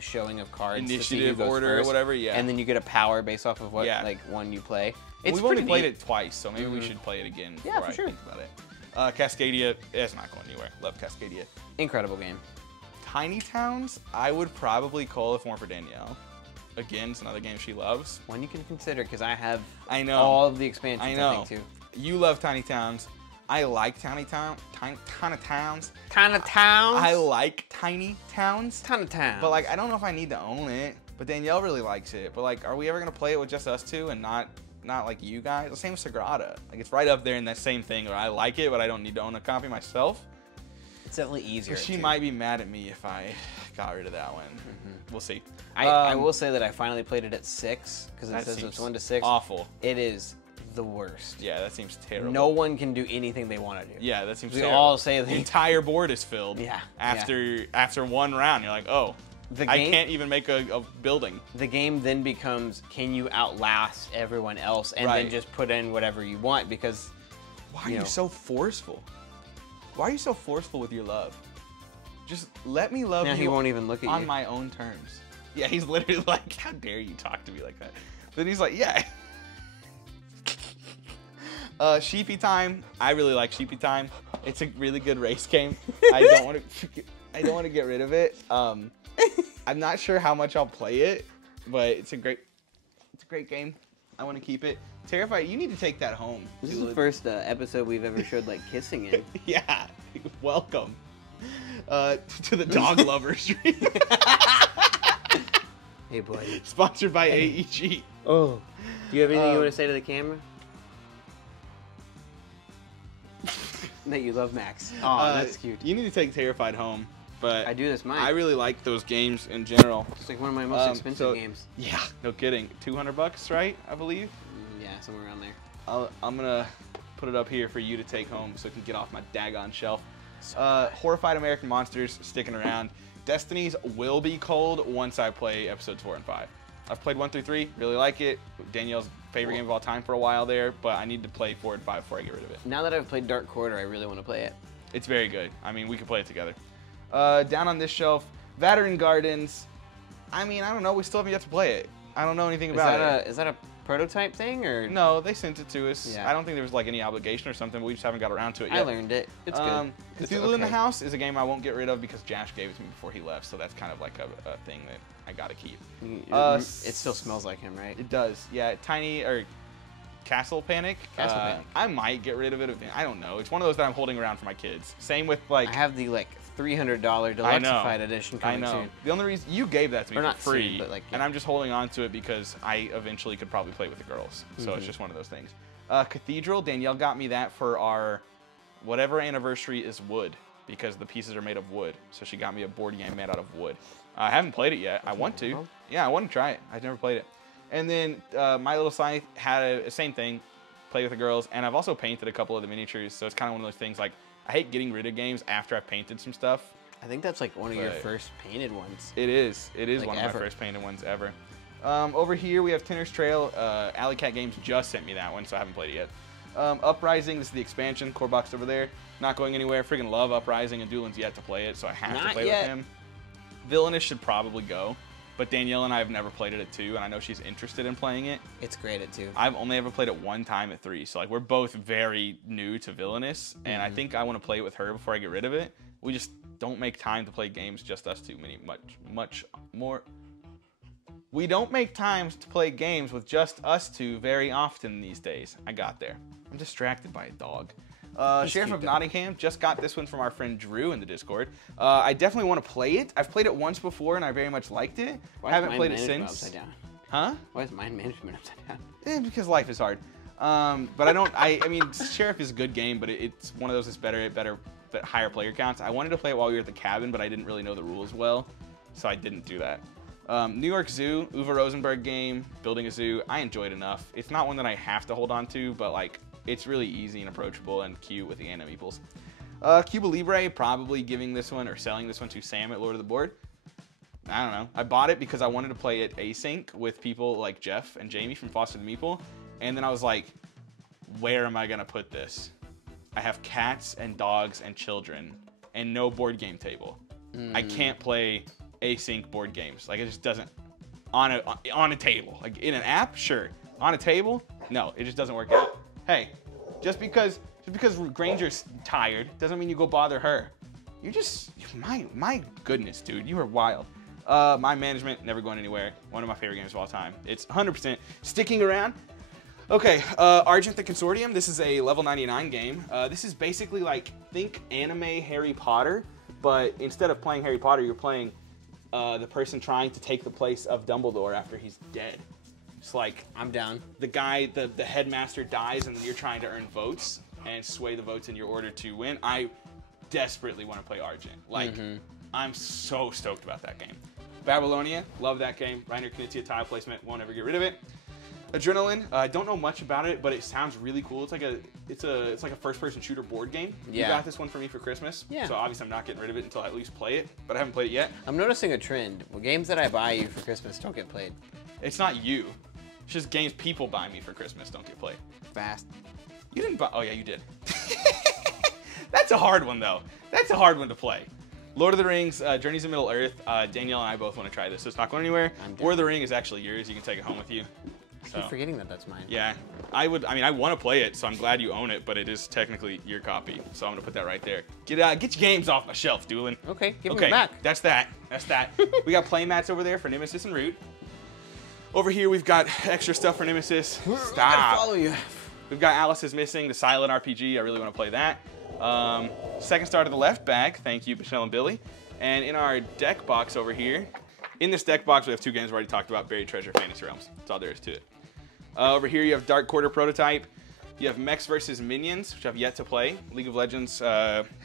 showing of cards, initiative order or whatever. Yeah. And then you get a power based off of what like one you play. We've already played it twice, so maybe we should play it again before I think about it. Cascadia, it's not going anywhere. Love Cascadia. Incredible game. Tiny Towns, I would probably call if it weren't for Danielle. Again, it's another game she loves. One you can consider because I have all of the expansions. I think too. You love Tiny Towns. I like Tiny Towns. I like Tiny Towns. But like, I don't know if I need to own it. But Danielle really likes it. But like, are we ever gonna play it with just us two and not like you guys? The same with Sagrada. Like, it's right up there in that same thing where I like it, but I don't need to own a copy myself. It's definitely easier. She might be mad at me if I got rid of that one. We'll see. I will say that I finally played it at 6 because it says it's 1 to 6. Awful. It is the worst. Yeah, that seems terrible. No one can do anything they want to do. Yeah, that seems we terrible. all say the entire board is filled. Yeah. After one round, you're like, oh, I can't even make a building. The game then becomes, can you outlast everyone else and then just put in whatever you want because. Why are you so forceful? Why are you so forceful with your love? Just let me love you. Now he won't even look at you. On my own terms. Yeah, he's literally like, how dare you talk to me like that? But he's like, yeah. Sheepy Time. I really like Sheepy Time. It's a really good race game. I don't want to get rid of it. I'm not sure how much I'll play it, but it's a great game. I want to keep it. Terrified, you need to take that home. This is the first episode we've ever showed like kissing in. Yeah, welcome to the dog lover stream. Hey, buddy. Sponsored by AEG. Oh, do you have anything you want to say to the camera? that you love Max. Oh, that's cute. You need to take Terrified home, but I do this mine. I really like those games in general. It's like one of my most expensive games. Yeah, no kidding. $200, right? I believe. Yeah, somewhere around there. I'm gonna put it up here for you to take home so it can get off my daggone shelf. Horrified American Monsters sticking around. Destinies will be cold once I play episodes 4 and 5. I've played 1 through 3, really like it. Danielle's favorite game of all time for a while there, but I need to play 4 and 5 before I get rid of it. Now that I've played Dark Quarter, I really want to play it. It's very good. I mean, we can play it together. Down on this shelf, Veteran Gardens. I mean, I don't know. We still haven't yet to play it. I don't know anything about it. Is that a prototype thing or? No, they sent it to us. Yeah. I don't think there was like any obligation or something. But we just haven't got around to it yet. I learned it. It's good. Cthulhu in the House is a game I won't get rid of because Josh gave it to me before he left. So that's kind of like a thing that I gotta keep. It still smells like him, right? It does. Yeah, Castle Panic. Castle Panic. I might get rid of it. I don't know. It's one of those that I'm holding around for my kids. Same with like. I have the like $300 Deluxified edition coming soon. The only reason you gave that to me for free, soon, but like, yeah. And I'm just holding on to it because I eventually could probably play with the girls. So it's just one of those things. Cathedral. Danielle got me that for our whatever anniversary is wood because the pieces are made of wood. So she got me a board game made out of wood. I haven't played it yet. I want to. Yeah, I want to try it. I've never played it. And then My Little Scythe had a same thing, play with the girls, and I've also painted a couple of the miniatures, so it's kind of one of those things like, I hate getting rid of games after I've painted some stuff. I think that's like one of your first painted ones. It is. It is like one of my first painted ones ever. Over here we have Tinner's Trail. Alley Cat Games just sent me that one, so I haven't played it yet. Uprising, this is the expansion, core box over there. Not going anywhere. Freaking love Uprising, and Doolin's yet to play it, so I have to play with him. Villainous should probably go. But Danielle and I have never played it at 2, and I know she's interested in playing it. It's great at 2. I've only ever played it one time at 3, so like we're both very new to Villainous, and I think I want to play it with her before I get rid of it. We just don't make time to play games just us two. Much more. We don't make times to play games with just us two very often these days. I got there. I'm distracted by a dog. Sheriff of Nottingham, just got this one from our friend Drew in the Discord. I definitely want to play it. I've played it once before and I very much liked it. I haven't played it since. Upside down? Huh? Why is mind management upside down? Because life is hard. But I mean, Sheriff is a good game, but it's one of those that's better but higher player counts. I wanted to play it while we were at the cabin, but I didn't really know the rules well, so I didn't do that. New York Zoo, Uwe Rosenberg game, building a zoo. I enjoyed enough. It's not one that I have to hold on to, but like, it's really easy and approachable and cute with the anime meeples. Cuba Libre, probably giving this one or selling this one to Sam at Lord of the Board. I don't know. I bought it because I wanted to play it async with people like Jeff and Jamie from Foster the Meeple. And then I was like, where am I going to put this? I have cats and dogs and children and no board game table. I can't play async board games. Like, it just doesn't, on a table. Like, in an app, sure. On a table, no, it just doesn't work out. Hey, just because Granger's tired doesn't mean you go bother her. You're just, my goodness, dude, you are wild. My management, never going anywhere. One of my favorite games of all time. It's 100% sticking around. Okay, Argent the Consortium. This is a level 99 game. This is basically like, think anime Harry Potter, but instead of playing Harry Potter, you're playing the person trying to take the place of Dumbledore after he's dead. It's like, I'm down. The guy, the headmaster dies, and you're trying to earn votes and sway the votes in your order to win. I desperately want to play Argent. Like, I'm so stoked about that game. Babylonia, love that game. Reiner Knizia tile placement, won't ever get rid of it. Adrenaline, I don't know much about it, but it sounds really cool. It's like a first-person shooter board game. Yeah. You got this one for me for Christmas. Yeah. So obviously I'm not getting rid of it until I at least play it, but I haven't played it yet. I'm noticing a trend. Well, games that I buy you for Christmas don't get played. It's not you. It's just games people buy me for Christmas don't get played. Fast. You didn't buy, oh yeah, you did. That's a hard one though. That's a hard one to play. Lord of the Rings, Journeys in Middle-earth. Danielle and I both want to try this, so it's not going anywhere. War of the Ring is actually yours. You can take it home with you. I keep forgetting that that's mine. Yeah, I want to play it, so I'm glad you own it, but it is technically your copy, so I'm gonna put that right there. Get your games off my shelf, Doolin. Okay, give them back. That's that. We got play mats over there for Nemesis and Root. Over here, we've got extra stuff for Nemesis. Stop. I follow you. We've got Alice is Missing, the silent RPG. I really want to play that. Second star to the left bag. Thank you, Michelle and Billy. And in our deck box over here, in this deck box, we have 2 games we already talked about: Buried Treasure, Fantasy Realms. That's all there is to it. Over here, you have Dark Quarter Prototype. You have Mechs vs. Minions, which I've yet to play. League of Legends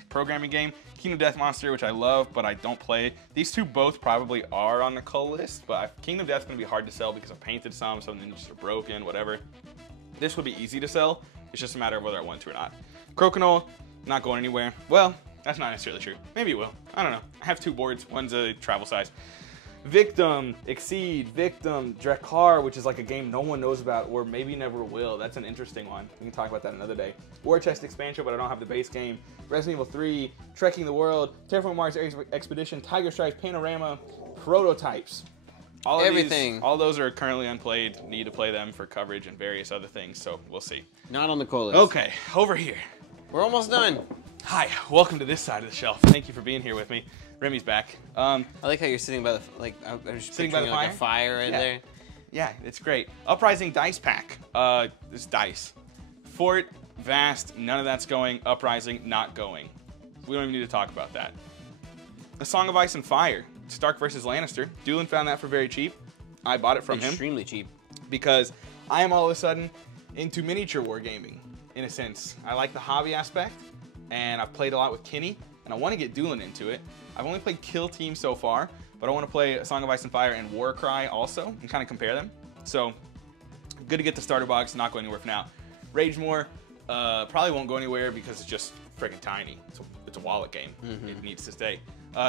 programming game. Kingdom Death Monster, which I love, but I don't play. These two both probably are on the cull list, but Kingdom Death's going to be hard to sell because I've painted some of them just are broken, whatever. This would be easy to sell. It's just a matter of whether I want to or not. Crokinole, not going anywhere. Well, that's not necessarily true. Maybe it will. I don't know. I have 2 boards. One's a travel size. Victim, Exceed, Victim, Drakkar, which is like a game no one knows about or maybe never will. That's an interesting one. We can talk about that another day. War Chest expansion, but I don't have the base game. Resident Evil 3, Trekking the World, Terraforming Mars Expedition, Tiger Stripes, Panorama, Prototypes. All of Everything. These, all those are currently unplayed. Need to play them for coverage and various other things, so we'll see. Not on the cold list. Okay, over here. We're almost done. Hi, welcome to this side of the shelf. Thank you for being here with me. Remy's back. I like how you're sitting by the I was Sitting by the like a fire in Yeah. there. Yeah, it's great. Uprising dice pack. This dice. Fort, Vast, none of that's going. Uprising, not going. We don't even need to talk about that. A Song of Ice and Fire. Stark versus Lannister. Doolin found that for very cheap. I bought it from him Extremely cheap. because I am all of a sudden into miniature wargaming, in a sense. I like the hobby aspect, and I've played a lot with Kenny, and I want to get Doolin into it. I've only played Kill Team so far, but I want to play A Song of Ice and Fire and Warcry also, and kind of compare them. So, good to get the starter box, not going anywhere for now. Ragemore, probably won't go anywhere because it's just freaking tiny. It's a wallet game. It needs to stay.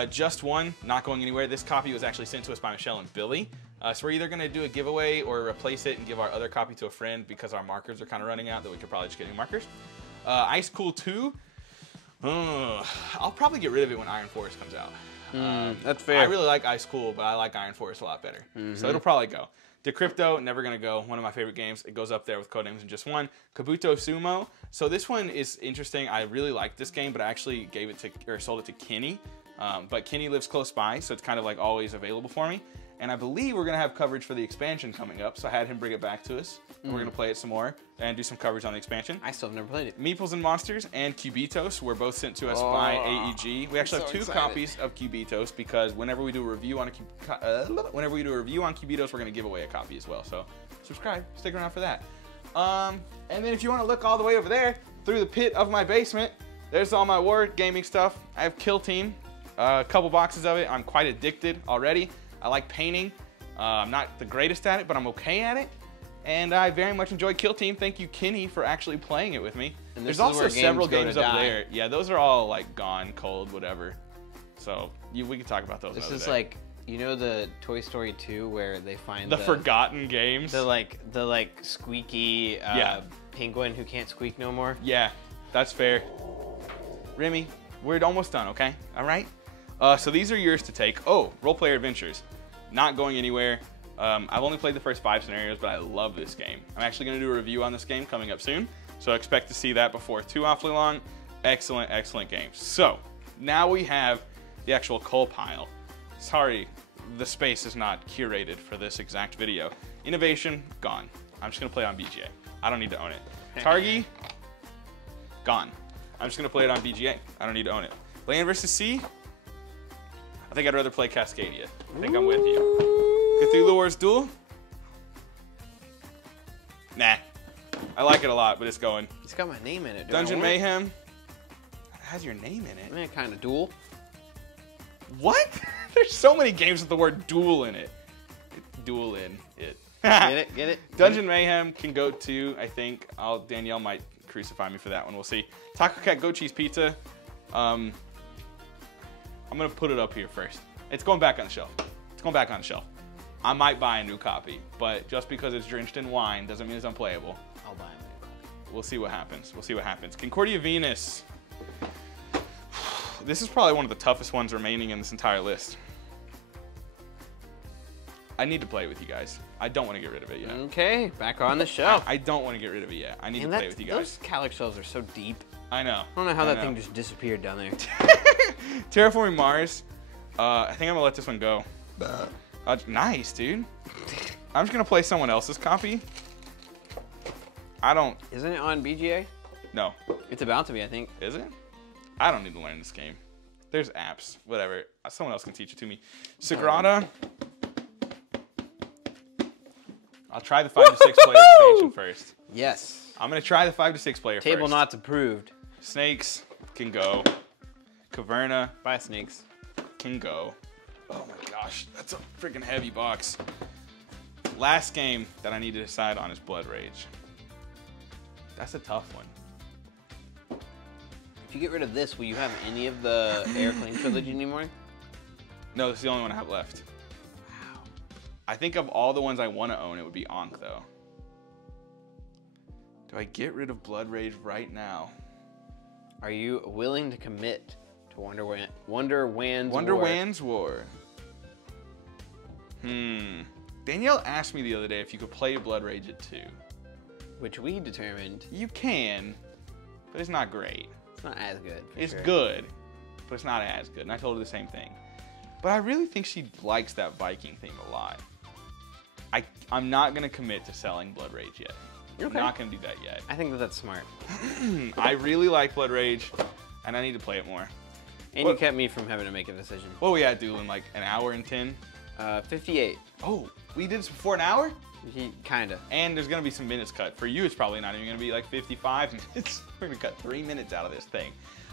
Just One, not going anywhere. This copy was actually sent to us by Michelle and Billy. So we're either going to do a giveaway or replace it and give our other copy to a friend because our markers are kind of running out, that we could probably just get new markers. Ice Cool 2, I'll probably get rid of it when Iron Forest comes out. That's fair. I really like Ice Cool, but I like Iron Forest a lot better. So it'll probably go. Decrypto, never gonna go. One of my favorite games. It goes up there with Codenames and Just One. Kabuto Sumo. So this one is interesting. I really like this game, but I actually gave it to, or sold it to Kenny. But Kenny lives close by, so it's kind of like always available for me. And I believe we're gonna have coverage for the expansion coming up, so I had him bring it back to us. And we're gonna play it some more and do some coverage on the expansion. I still have never played it. Meeples and Monsters and Cubitos were both sent to us by AEG. We actually have 2 copies of Cubitos because whenever we do a review on Cubitos, we're gonna give away a copy as well. So subscribe, stick around for that. And then if you want to look all the way over there through the pit of my basement, there's all my war gaming stuff. I have Kill Team, a couple boxes of it. I'm quite addicted already. I like painting. I'm not the greatest at it, but I'm okay at it. And I very much enjoy Kill Team. Thank you, Kenny, for actually playing it with me. And there's is also where several go games to up die. there. Yeah, those are all like gone, cold, whatever. So we can talk about those. This another is day. like, you know, the Toy Story 2 where they find the forgotten games. the squeaky Yeah. penguin who can't squeak no more. Yeah, that's fair. Remy, we're almost done, okay? All right? So these are yours to take. Oh, Role Player Adventures. Not going anywhere. I've only played the first 5 scenarios, but I love this game. I'm actually going to do a review on this game coming up soon, so expect to see that before too awfully long. Excellent, excellent game. So, now we have the actual coal pile. Sorry, the space is not curated for this exact video. Innovation, gone. I'm just going to play it on BGA. I don't need to own it. Targi, gone. I'm just going to play it on BGA. I don't need to own it. Land vs. Sea, I think I'd rather play Cascadia. I think I'm with you. Cthulhu Wars Duel? Nah. I like it a lot, but it's going. It's got my name in it. Dungeon Mayhem? It has your name in it. I mean, kind of duel. What? There's so many games with the word duel in it. Duel in it. Get it? Get it? Dungeon Mayhem can go too, I think. Danielle might crucify me for that one. We'll see. Taco Cat Goat Cheese Pizza. I'm going to put it up here first. It's going back on the shelf. It's going back on the shelf. I might buy a new copy, but just because it's drenched in wine doesn't mean it's unplayable. I'll buy it. We'll see what happens. We'll see what happens. Concordia Venus. This is probably one of the toughest ones remaining in this entire list. I need to play it with you guys. I don't want to get rid of it yet. Okay, back on the shelf. I don't want to get rid of it yet. I need to play it with you guys. Those Calyx shelves are so deep. I know. I don't know how that thing just disappeared down there. Terraforming Mars. I think I'm gonna let this one go. Nice, dude. I'm just gonna play someone else's copy. I don't. Isn't it on BGA? No. It's about to be, I think. Is it? I don't need to learn this game. There's apps. Whatever. Someone else can teach it to me. Sagrada. I'll try the 5 to 6 player expansion first. Yes. I'm gonna try the 5 to 6 player Table first. knots approved. Snakes can go. Caverna Bye, snakes. can go. Oh my gosh, that's a freaking heavy box. Last game that I need to decide on is Blood Rage. That's a tough one. If you get rid of this, will you have any of the Air Claim Trilogy anymore? No, this is the only one I have left. Wow. I think of all the ones I want to own, it would be Ankh though. Do I get rid of Blood Rage right now? Are you willing to commit to Wonder Wan's War? Danielle asked me the other day if you could play Blood Rage at 2. Which we determined You can, but it's not great. it's not as good. for It's sure. good, but it's not as good. And I told her the same thing. But I really think she likes that Viking theme a lot. I'm not going to commit to selling Blood Rage yet. I'm Okay. not going to do that yet. I think that that's smart. I really like Blood Rage, and I need to play it more. And What- you kept me from having to make a decision. What were we at, dude, in like an hour and 10? 58. Oh, we did this before an hour? Kinda. And there's going to be some minutes cut. For you, it's probably not even going to be like 55 minutes. We're going to cut 3 minutes out of this thing.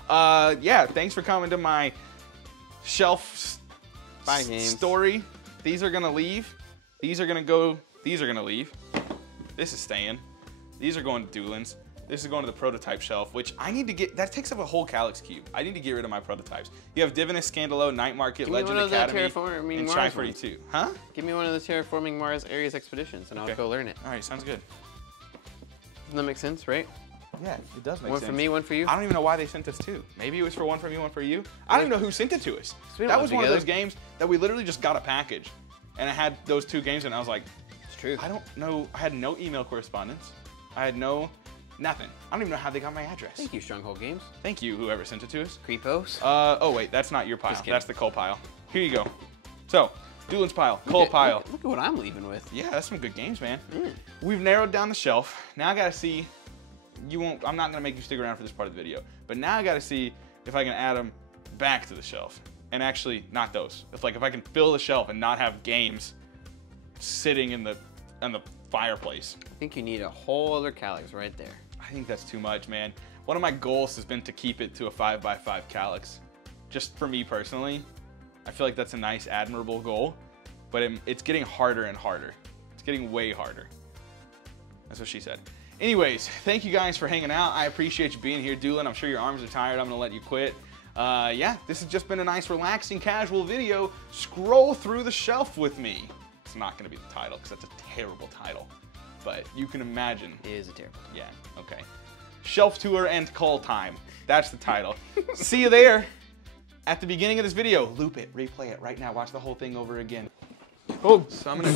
Yeah, thanks for coming to my shelf Bye, games. story. These are going to leave. These are going to go. These are going to leave. This is staying. These are going to Doolins. This is going to the prototype shelf, which I need to get. That takes up a whole Calyx cube. I need to get rid of my prototypes. You have Divinus, Scandalo, Night Market, Give me Legend one of the Academy, Terraforming and Mars Shine ones. 42. Huh? Give me one of the Terraforming Mars Ares expeditions, and Okay. I'll go learn it. All right, sounds good. Doesn't that make sense, right? Yeah, it does make One sense. for me, one for you. I don't even know why they sent us 2. Maybe it was for one from you, one for you. I don't even know who sent it to us. we don't That live was one of together. those games that we literally just got a package, and it had those 2 games, and I was like, It's true. I don't know. I had no email correspondence. I had nothing. I don't even know how they got my address. Thank you, Stronghold Games. Thank you, whoever sent it to us. Creepos. Oh wait, that's not your pile. Just kidding. That's the coal pile. Here you go. So, Doolin's pile, coal pile. Look at what I'm leaving with. Yeah, that's some good games, man. Mm. We've narrowed down the shelf. Now I gotta see. I'm not gonna make you stick around for this part of the video, but now I gotta see if I can add them back to the shelf. And actually, not those. If I can fill the shelf and not have games sitting in the fireplace. I think you need a whole other Calyx right there. I think that's too much, man. One of my goals has been to keep it to a 5x5 Calyx. Just for me personally. I feel like that's a nice, admirable goal, but it's getting harder and harder. It's getting way harder. That's what she said. Anyways, thank you guys for hanging out. I appreciate you being here, Doolin. I'm sure your arms are tired. I'm gonna let you quit. Yeah, this has just been a nice, relaxing, casual video. Scroll through the shelf with me. It's not gonna be the title, because that's a terrible title. But you can imagine. It is a terrible. Yeah, okay. Shelf tour and call time. That's the title. See you there. At the beginning of this video, loop it, replay it right now. Watch the whole thing over again. Oh, so I'm gonna